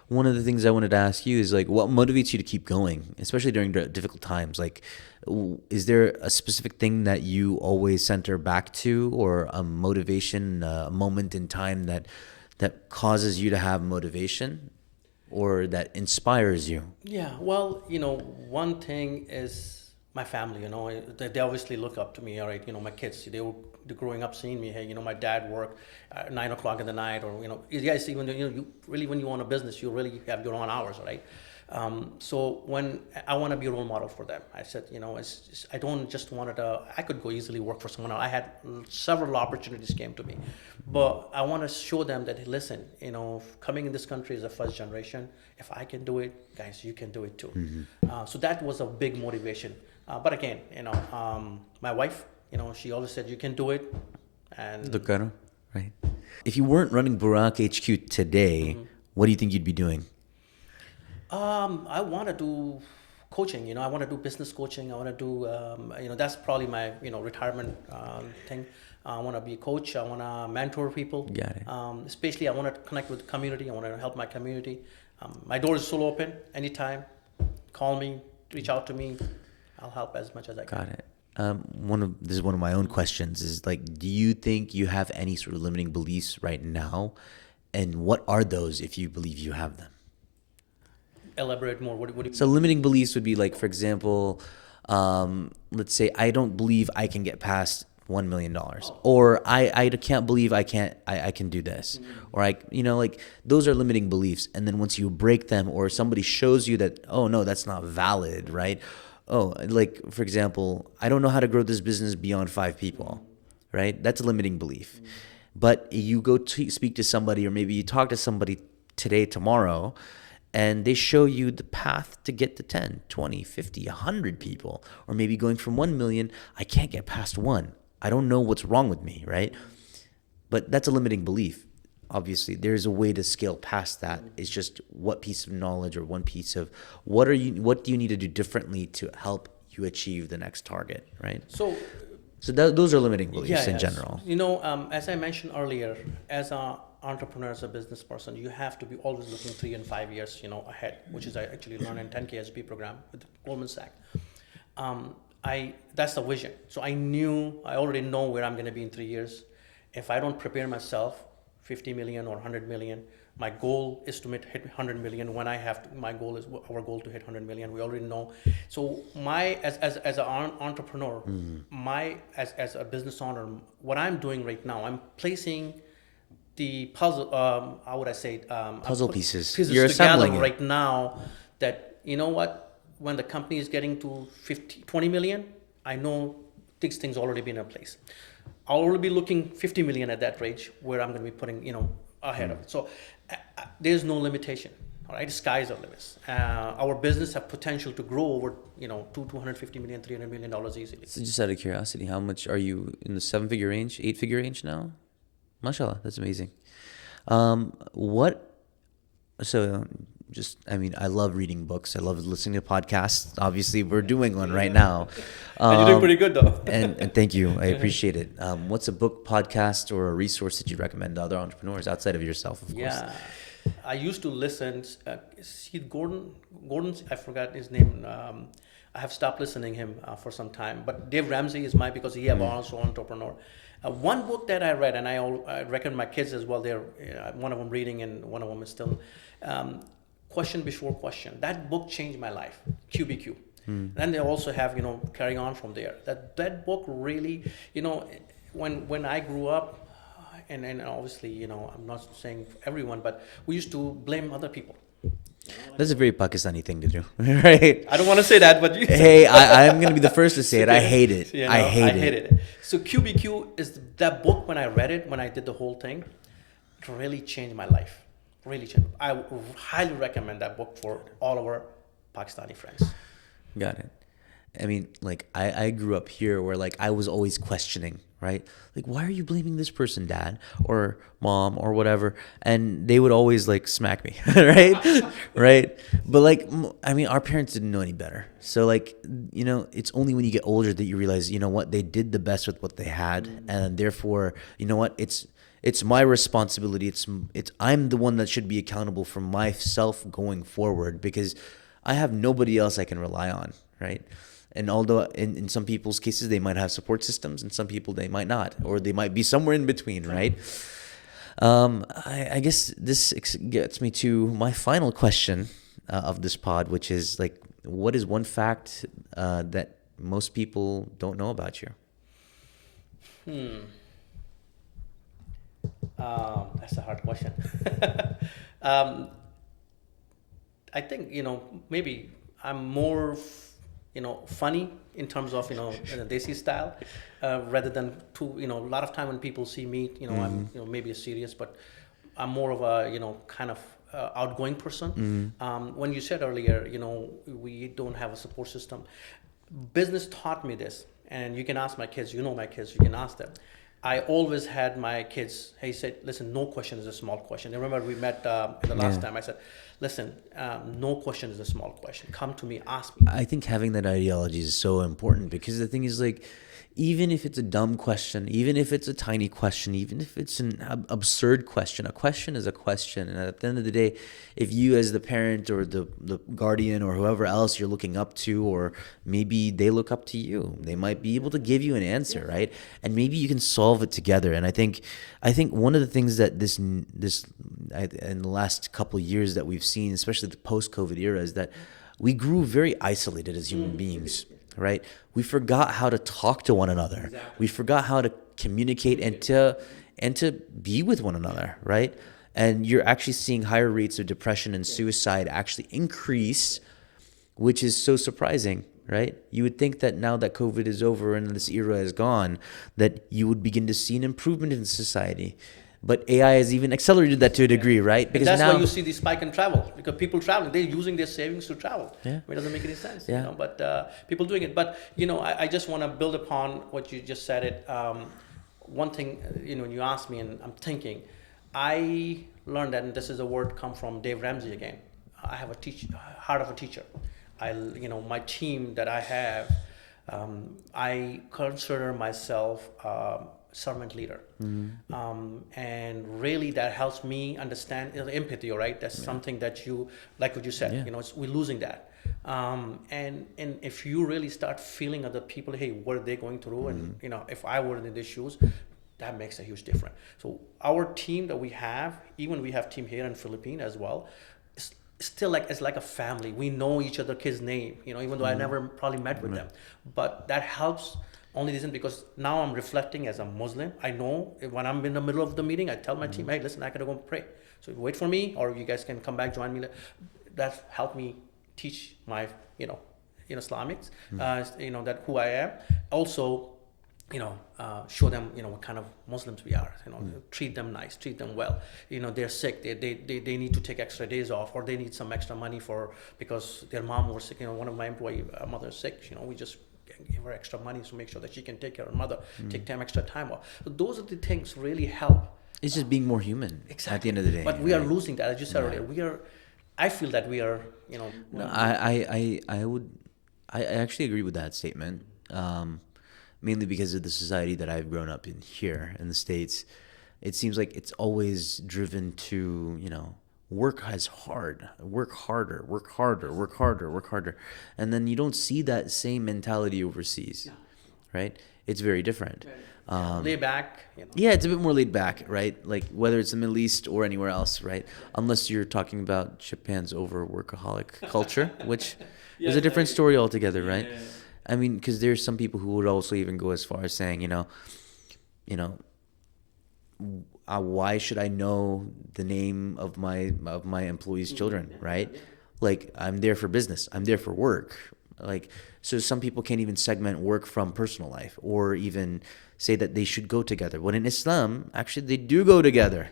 one of the things I wanted to ask you is like, what motivates you to keep going, especially during difficult times? Like, is there a specific thing that you always center back to, or a motivation, a moment in time that causes you to have motivation, or that inspires you? Yeah, well, one thing is my family. They obviously look up to me. All right, my kids, they're growing up seeing me. Hey, my dad worked at 9 o'clock in the night, or yes, even though, you really, when you own a business, you really have your own hours, right? So when I want to be a role model for them, I said, I don't just want to. I could go easily work for someone else. I had several opportunities came to me, but I want to show them that, listen, coming in this country as a first generation, if I can do it, guys, you can do it too. So that was a big motivation. But again, my wife, she always said, you can do it. And Look at her, right? If you weren't running Burak HQ today, what do you think you'd be doing? I want to do coaching. I want to do business coaching. I want to do, that's probably my, retirement thing. I want to be a coach. I want to mentor people. Got it. Especially, I want to connect with the community. I want to help my community. My door is still open. Anytime, call me, reach out to me. I'll help as much as I can. Got it. This is one of my own questions. Is like, do you think you have any sort of limiting beliefs right now, and what are those if you believe you have them? Elaborate more. What do you So limiting beliefs would be like, for example, let's say I don't believe I can get past $1 million, or I can't believe I can do this, or like those are limiting beliefs. And then once you break them, or somebody shows you that, oh no, that's not valid, right? Oh, like for example, I don't know how to grow this business beyond 5 people, right? That's a limiting belief. But you go to speak to somebody, or maybe you talk to somebody today, tomorrow, and they show you the path to get to 10, 20, 50, 100 people, or maybe going from 1 million, I can't get past 1. I don't know what's wrong with me, right? But that's a limiting belief. Obviously, there's a way to scale past that. It's just what piece of knowledge, or one piece of what do you need to do differently to help you achieve the next target, right? So those are limiting beliefs in general. As I mentioned earlier, as an entrepreneur, as a business person, you have to be always looking 3 and 5 years, ahead, which is I actually learned in 10K SP program with Goldman Sachs. That's the vision. So I already know where I'm going to be in 3 years. If I don't prepare myself, 50 million or 100 million, my goal is to hit 100 million. When our goal to hit 100 million. We already know. So as an entrepreneur, as a business owner, what I'm doing right now, I'm placing the puzzle. How would I say? Puzzle pieces. You're assembling it right now. That when the company is getting to 20 million, I know these things already been in place. I'll already be looking 50 million at that range where I'm going to be putting, ahead of it. So there's no limitation. All right, sky's the limit. Our business have potential to grow over, $250 million, $300 million easily. So just out of curiosity, how much are you in the 7-figure range, 8-figure range now? Mashallah, that's amazing. I love reading books. I love listening to podcasts. Obviously, we're doing one right now. And you're doing pretty good, though. and thank you. I appreciate it. What's a book, podcast, or a resource that you recommend to other entrepreneurs outside of yourself, of course? Yeah. I used to listen. Gordon's, I forgot his name. I have stopped listening him for some time. But Dave Ramsey is my because he have also entrepreneur. One book that I read, and I recommend my kids as well. They're one of them reading, and one of them is still. Question before question. That book changed my life. QBQ. And they also have carrying on from there. That book really when I grew up, and obviously I'm not saying everyone, but we used to blame other people. That's a very Pakistani thing to do, right? I don't want to say that, but Hey, I'm gonna be the first to say it. I hate it. I hate it. So QBQ is that book. When I read it, when I did the whole thing, it really changed my life. Really changed. I highly recommend that book for all of our Pakistani friends. Got it. I mean, like I grew up here where like I was always questioning, right? Like, why are you blaming this person, dad or mom or whatever? And they would always like smack me, right? Right. But like, I mean, our parents didn't know any better. So like, it's only when you get older that you realize, what, they did the best with what they had. And therefore, what, it's my responsibility. I'm the one that should be accountable for myself going forward because I have nobody else I can rely on, right? And although in some people's cases they might have support systems, and some people they might not, or they might be somewhere in between, right? I guess this gets me to my final question of this pod, which is like, what is one fact that most people don't know about you? That's a hard question. um, I think maybe I'm more funny in terms of in a desi style, rather than too a lot of time when people see me I'm maybe serious, but I'm more of a kind of outgoing person. When you said earlier we don't have a support system, business taught me this, and you can ask my kids. My kids. You can ask them. I always had my kids. He said, "Listen, no question is a small question." I remember we met the last time. I said, "Listen, no question is a small question. Come to me, ask me." I think having that ideology is so important because the thing is like, even if it's a dumb question, even if it's a tiny question, even if it's an absurd question, a question is a question. And at the end of the day, if you as the parent or the guardian or whoever else you're looking up to, or maybe they look up to you, they might be able to give you an answer, right? And maybe you can solve it together. And I think one of the things that this in the last couple of years that we've seen, especially the post-COVID era, is that we grew very isolated as human beings. Right? We forgot how to talk to one another. Exactly. We forgot how to communicate and to be with one another, right? And you're actually seeing higher rates of depression and suicide actually increase, which is so surprising, right? You would think that now that COVID is over and this era is gone, that you would begin to see an improvement in society. But AI has even accelerated that to a degree, right? Because that's why you see the spike in travel, because people traveling, they're using their savings to travel. Yeah. It doesn't make any sense, but people doing it. But, I just want to build upon what you just said it. One thing, when you asked me, and I'm thinking, I learned that, and this is a word come from Dave Ramsey again. I have a heart of a teacher. My team that I have, I consider myself servant leader. And really that helps me understand empathy, right? That's something that you, like what you said, we're losing that. And if you really start feeling other people, hey, what are they going through? And, if I were in their shoes, that makes a huge difference. So our team that we have, even we have team here in Philippines as well, it's still it's like a family. We know each other kids' name, even though I never probably met with them, but that helps. Only reason because now I'm reflecting as a Muslim. I know when I'm in the middle of the meeting, I tell my team, hey, listen, I gotta go pray. So wait for me, or you guys can come back, join me. That helped me teach my, Islamics, that who I am. Also, show them, what kind of Muslims we are. Treat them nice, treat them well. They're sick. They need to take extra days off, or they need some extra money because their mom was sick. One of my employee mother is sick. We just give her extra money to make sure that she can take care of her mother, take time extra time off. So those are the things really help. It's just being more human. Exactly. At the end of the day. But we are losing that, as you said earlier. I feel that we are, No, I actually agree with that statement. Mainly because of the society that I've grown up in here in the States. It seems like it's always driven to, work as hard, work harder, work harder, work harder, work harder. And then you don't see that same mentality overseas, right? It's very different. Lay back, you know. Yeah, it's a bit more laid back, right? Like whether it's the Middle East or anywhere else, right? Unless you're talking about Japan's over workaholic culture, which is a different story altogether, right? I mean, because there's some people who would also even go as far as saying, you know, why should I know the name of my employees' children, right? Like I'm there for business, I'm there for work. Like so, some people can't even segment work from personal life, or even say that they should go together. When in Islam, actually, they do go together,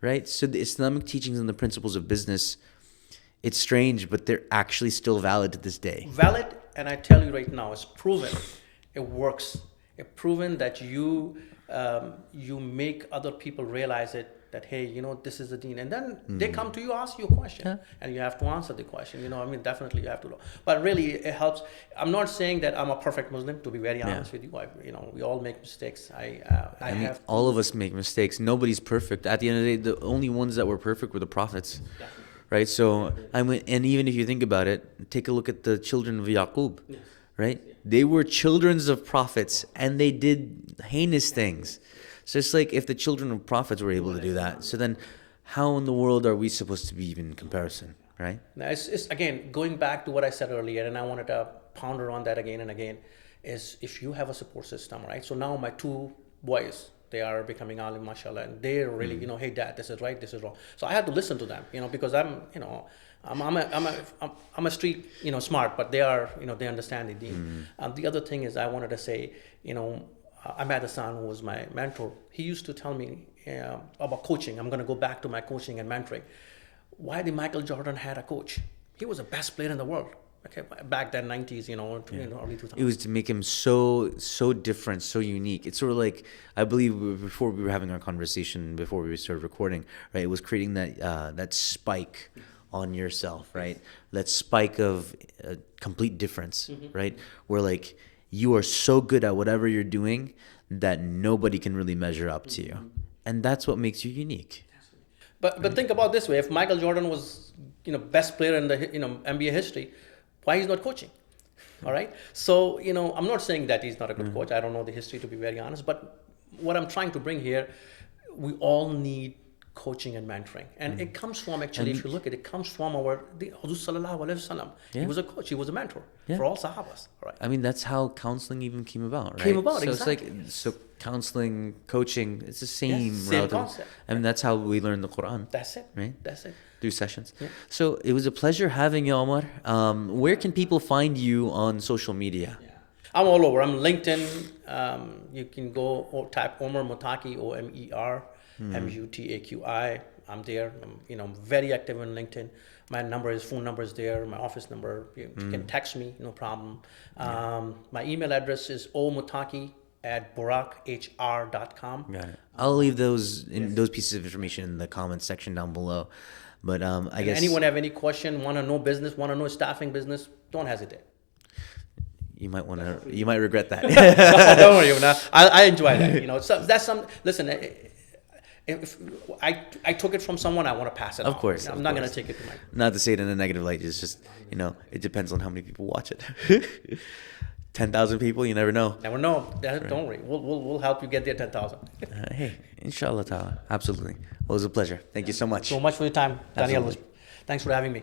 right? So the Islamic teachings and the principles of business, it's strange, but they're actually still valid to this day. Valid, and I tell you right now, it's proven. It works. It's proven that you make other people realize it, that hey, you know, this is the deen, and then they come to you, ask you a question, and you have to answer the question. You know, I mean, definitely you have to know. But really, it helps. I'm not saying that I'm a perfect Muslim. To be very honest with you, you know, we all make mistakes. I mean, have all of us make mistakes. Nobody's perfect. At the end of the day, the only ones that were perfect were the prophets, right? So and even if you think about it, take a look at the children of Yaqub, right? They were children of prophets, and they did heinous things. So it's like if the children of prophets were able to do that, so then how in the world are we supposed to be even in comparison, right? Now, it's again going back to what I said earlier, and I wanted to ponder on that again and again. Is if you have a support system, right? So now my two boys, they are becoming alim, mashallah, and they're really, you know, hey dad, this is right, this is wrong. So I had to listen to them, you know, because I'm a street, you know, smart, but they are, you know, they understand the deen. The other thing is I wanted to say, you know, Ahmed Hassan, who was my mentor, he used to tell me about coaching. I'm going to go back to my coaching and mentoring. Why did Michael Jordan had a coach? He was the best player in the world. Okay, back then, 90s, you know, early 2000s. It was to make him so different, so unique. It's sort of like, I believe before we were having our conversation, before we started recording, right? It was creating that spike on yourself, right? That spike of complete difference, right? Where like you are so good at whatever you're doing that nobody can really measure up to you, and that's what makes you unique. But think about this way: if Michael Jordan was, you know, best player in the, you know, NBA history, why he's not coaching? All right. So, you know, I'm not saying that he's not a good coach. I don't know the history, to be very honest. But what I'm trying to bring here, we all need coaching and mentoring, and it comes from, actually, if you look at it, it comes from the Huzur Sallallahu Alaihi Wasallam. He was a coach, he was a mentor for all Sahabas. Right. I mean, that's how counseling even came about, right? Came about, so exactly. It's like, so counseling, coaching, it's the same, same concept. I mean, that's how we learn the Quran. That's it. Right? That's it. Through sessions. Yeah. So it was a pleasure having you, Omar. Where can people find you on social media? I'm all over. I'm LinkedIn. You can go or type Omer Mutaqi, Omer Mutaqi. I'm there. I'm very active on LinkedIn. My phone number is there. My office number. You can text me, no problem. My email address is omutaqi@burakhr.com. Got it. I'll leave those pieces of information in the comments section down below. But I guess anyone have any question, want to know business, want to know staffing business, don't hesitate. You might regret that. Don't worry, I enjoy that. You know, so that's some. Listen, if I took it from someone, I want to pass it on. Of course, I'm not going to take it to my. Not to say it in a negative light. It's just, it depends on how many people watch it. 10,000 people, you never know. Never know. Don't worry. We'll help you get there 10,000. Hey, inshallah ta'ala. Absolutely. Well, it was a pleasure. Thank you so much. So much for your time, Danial. Thanks for having me.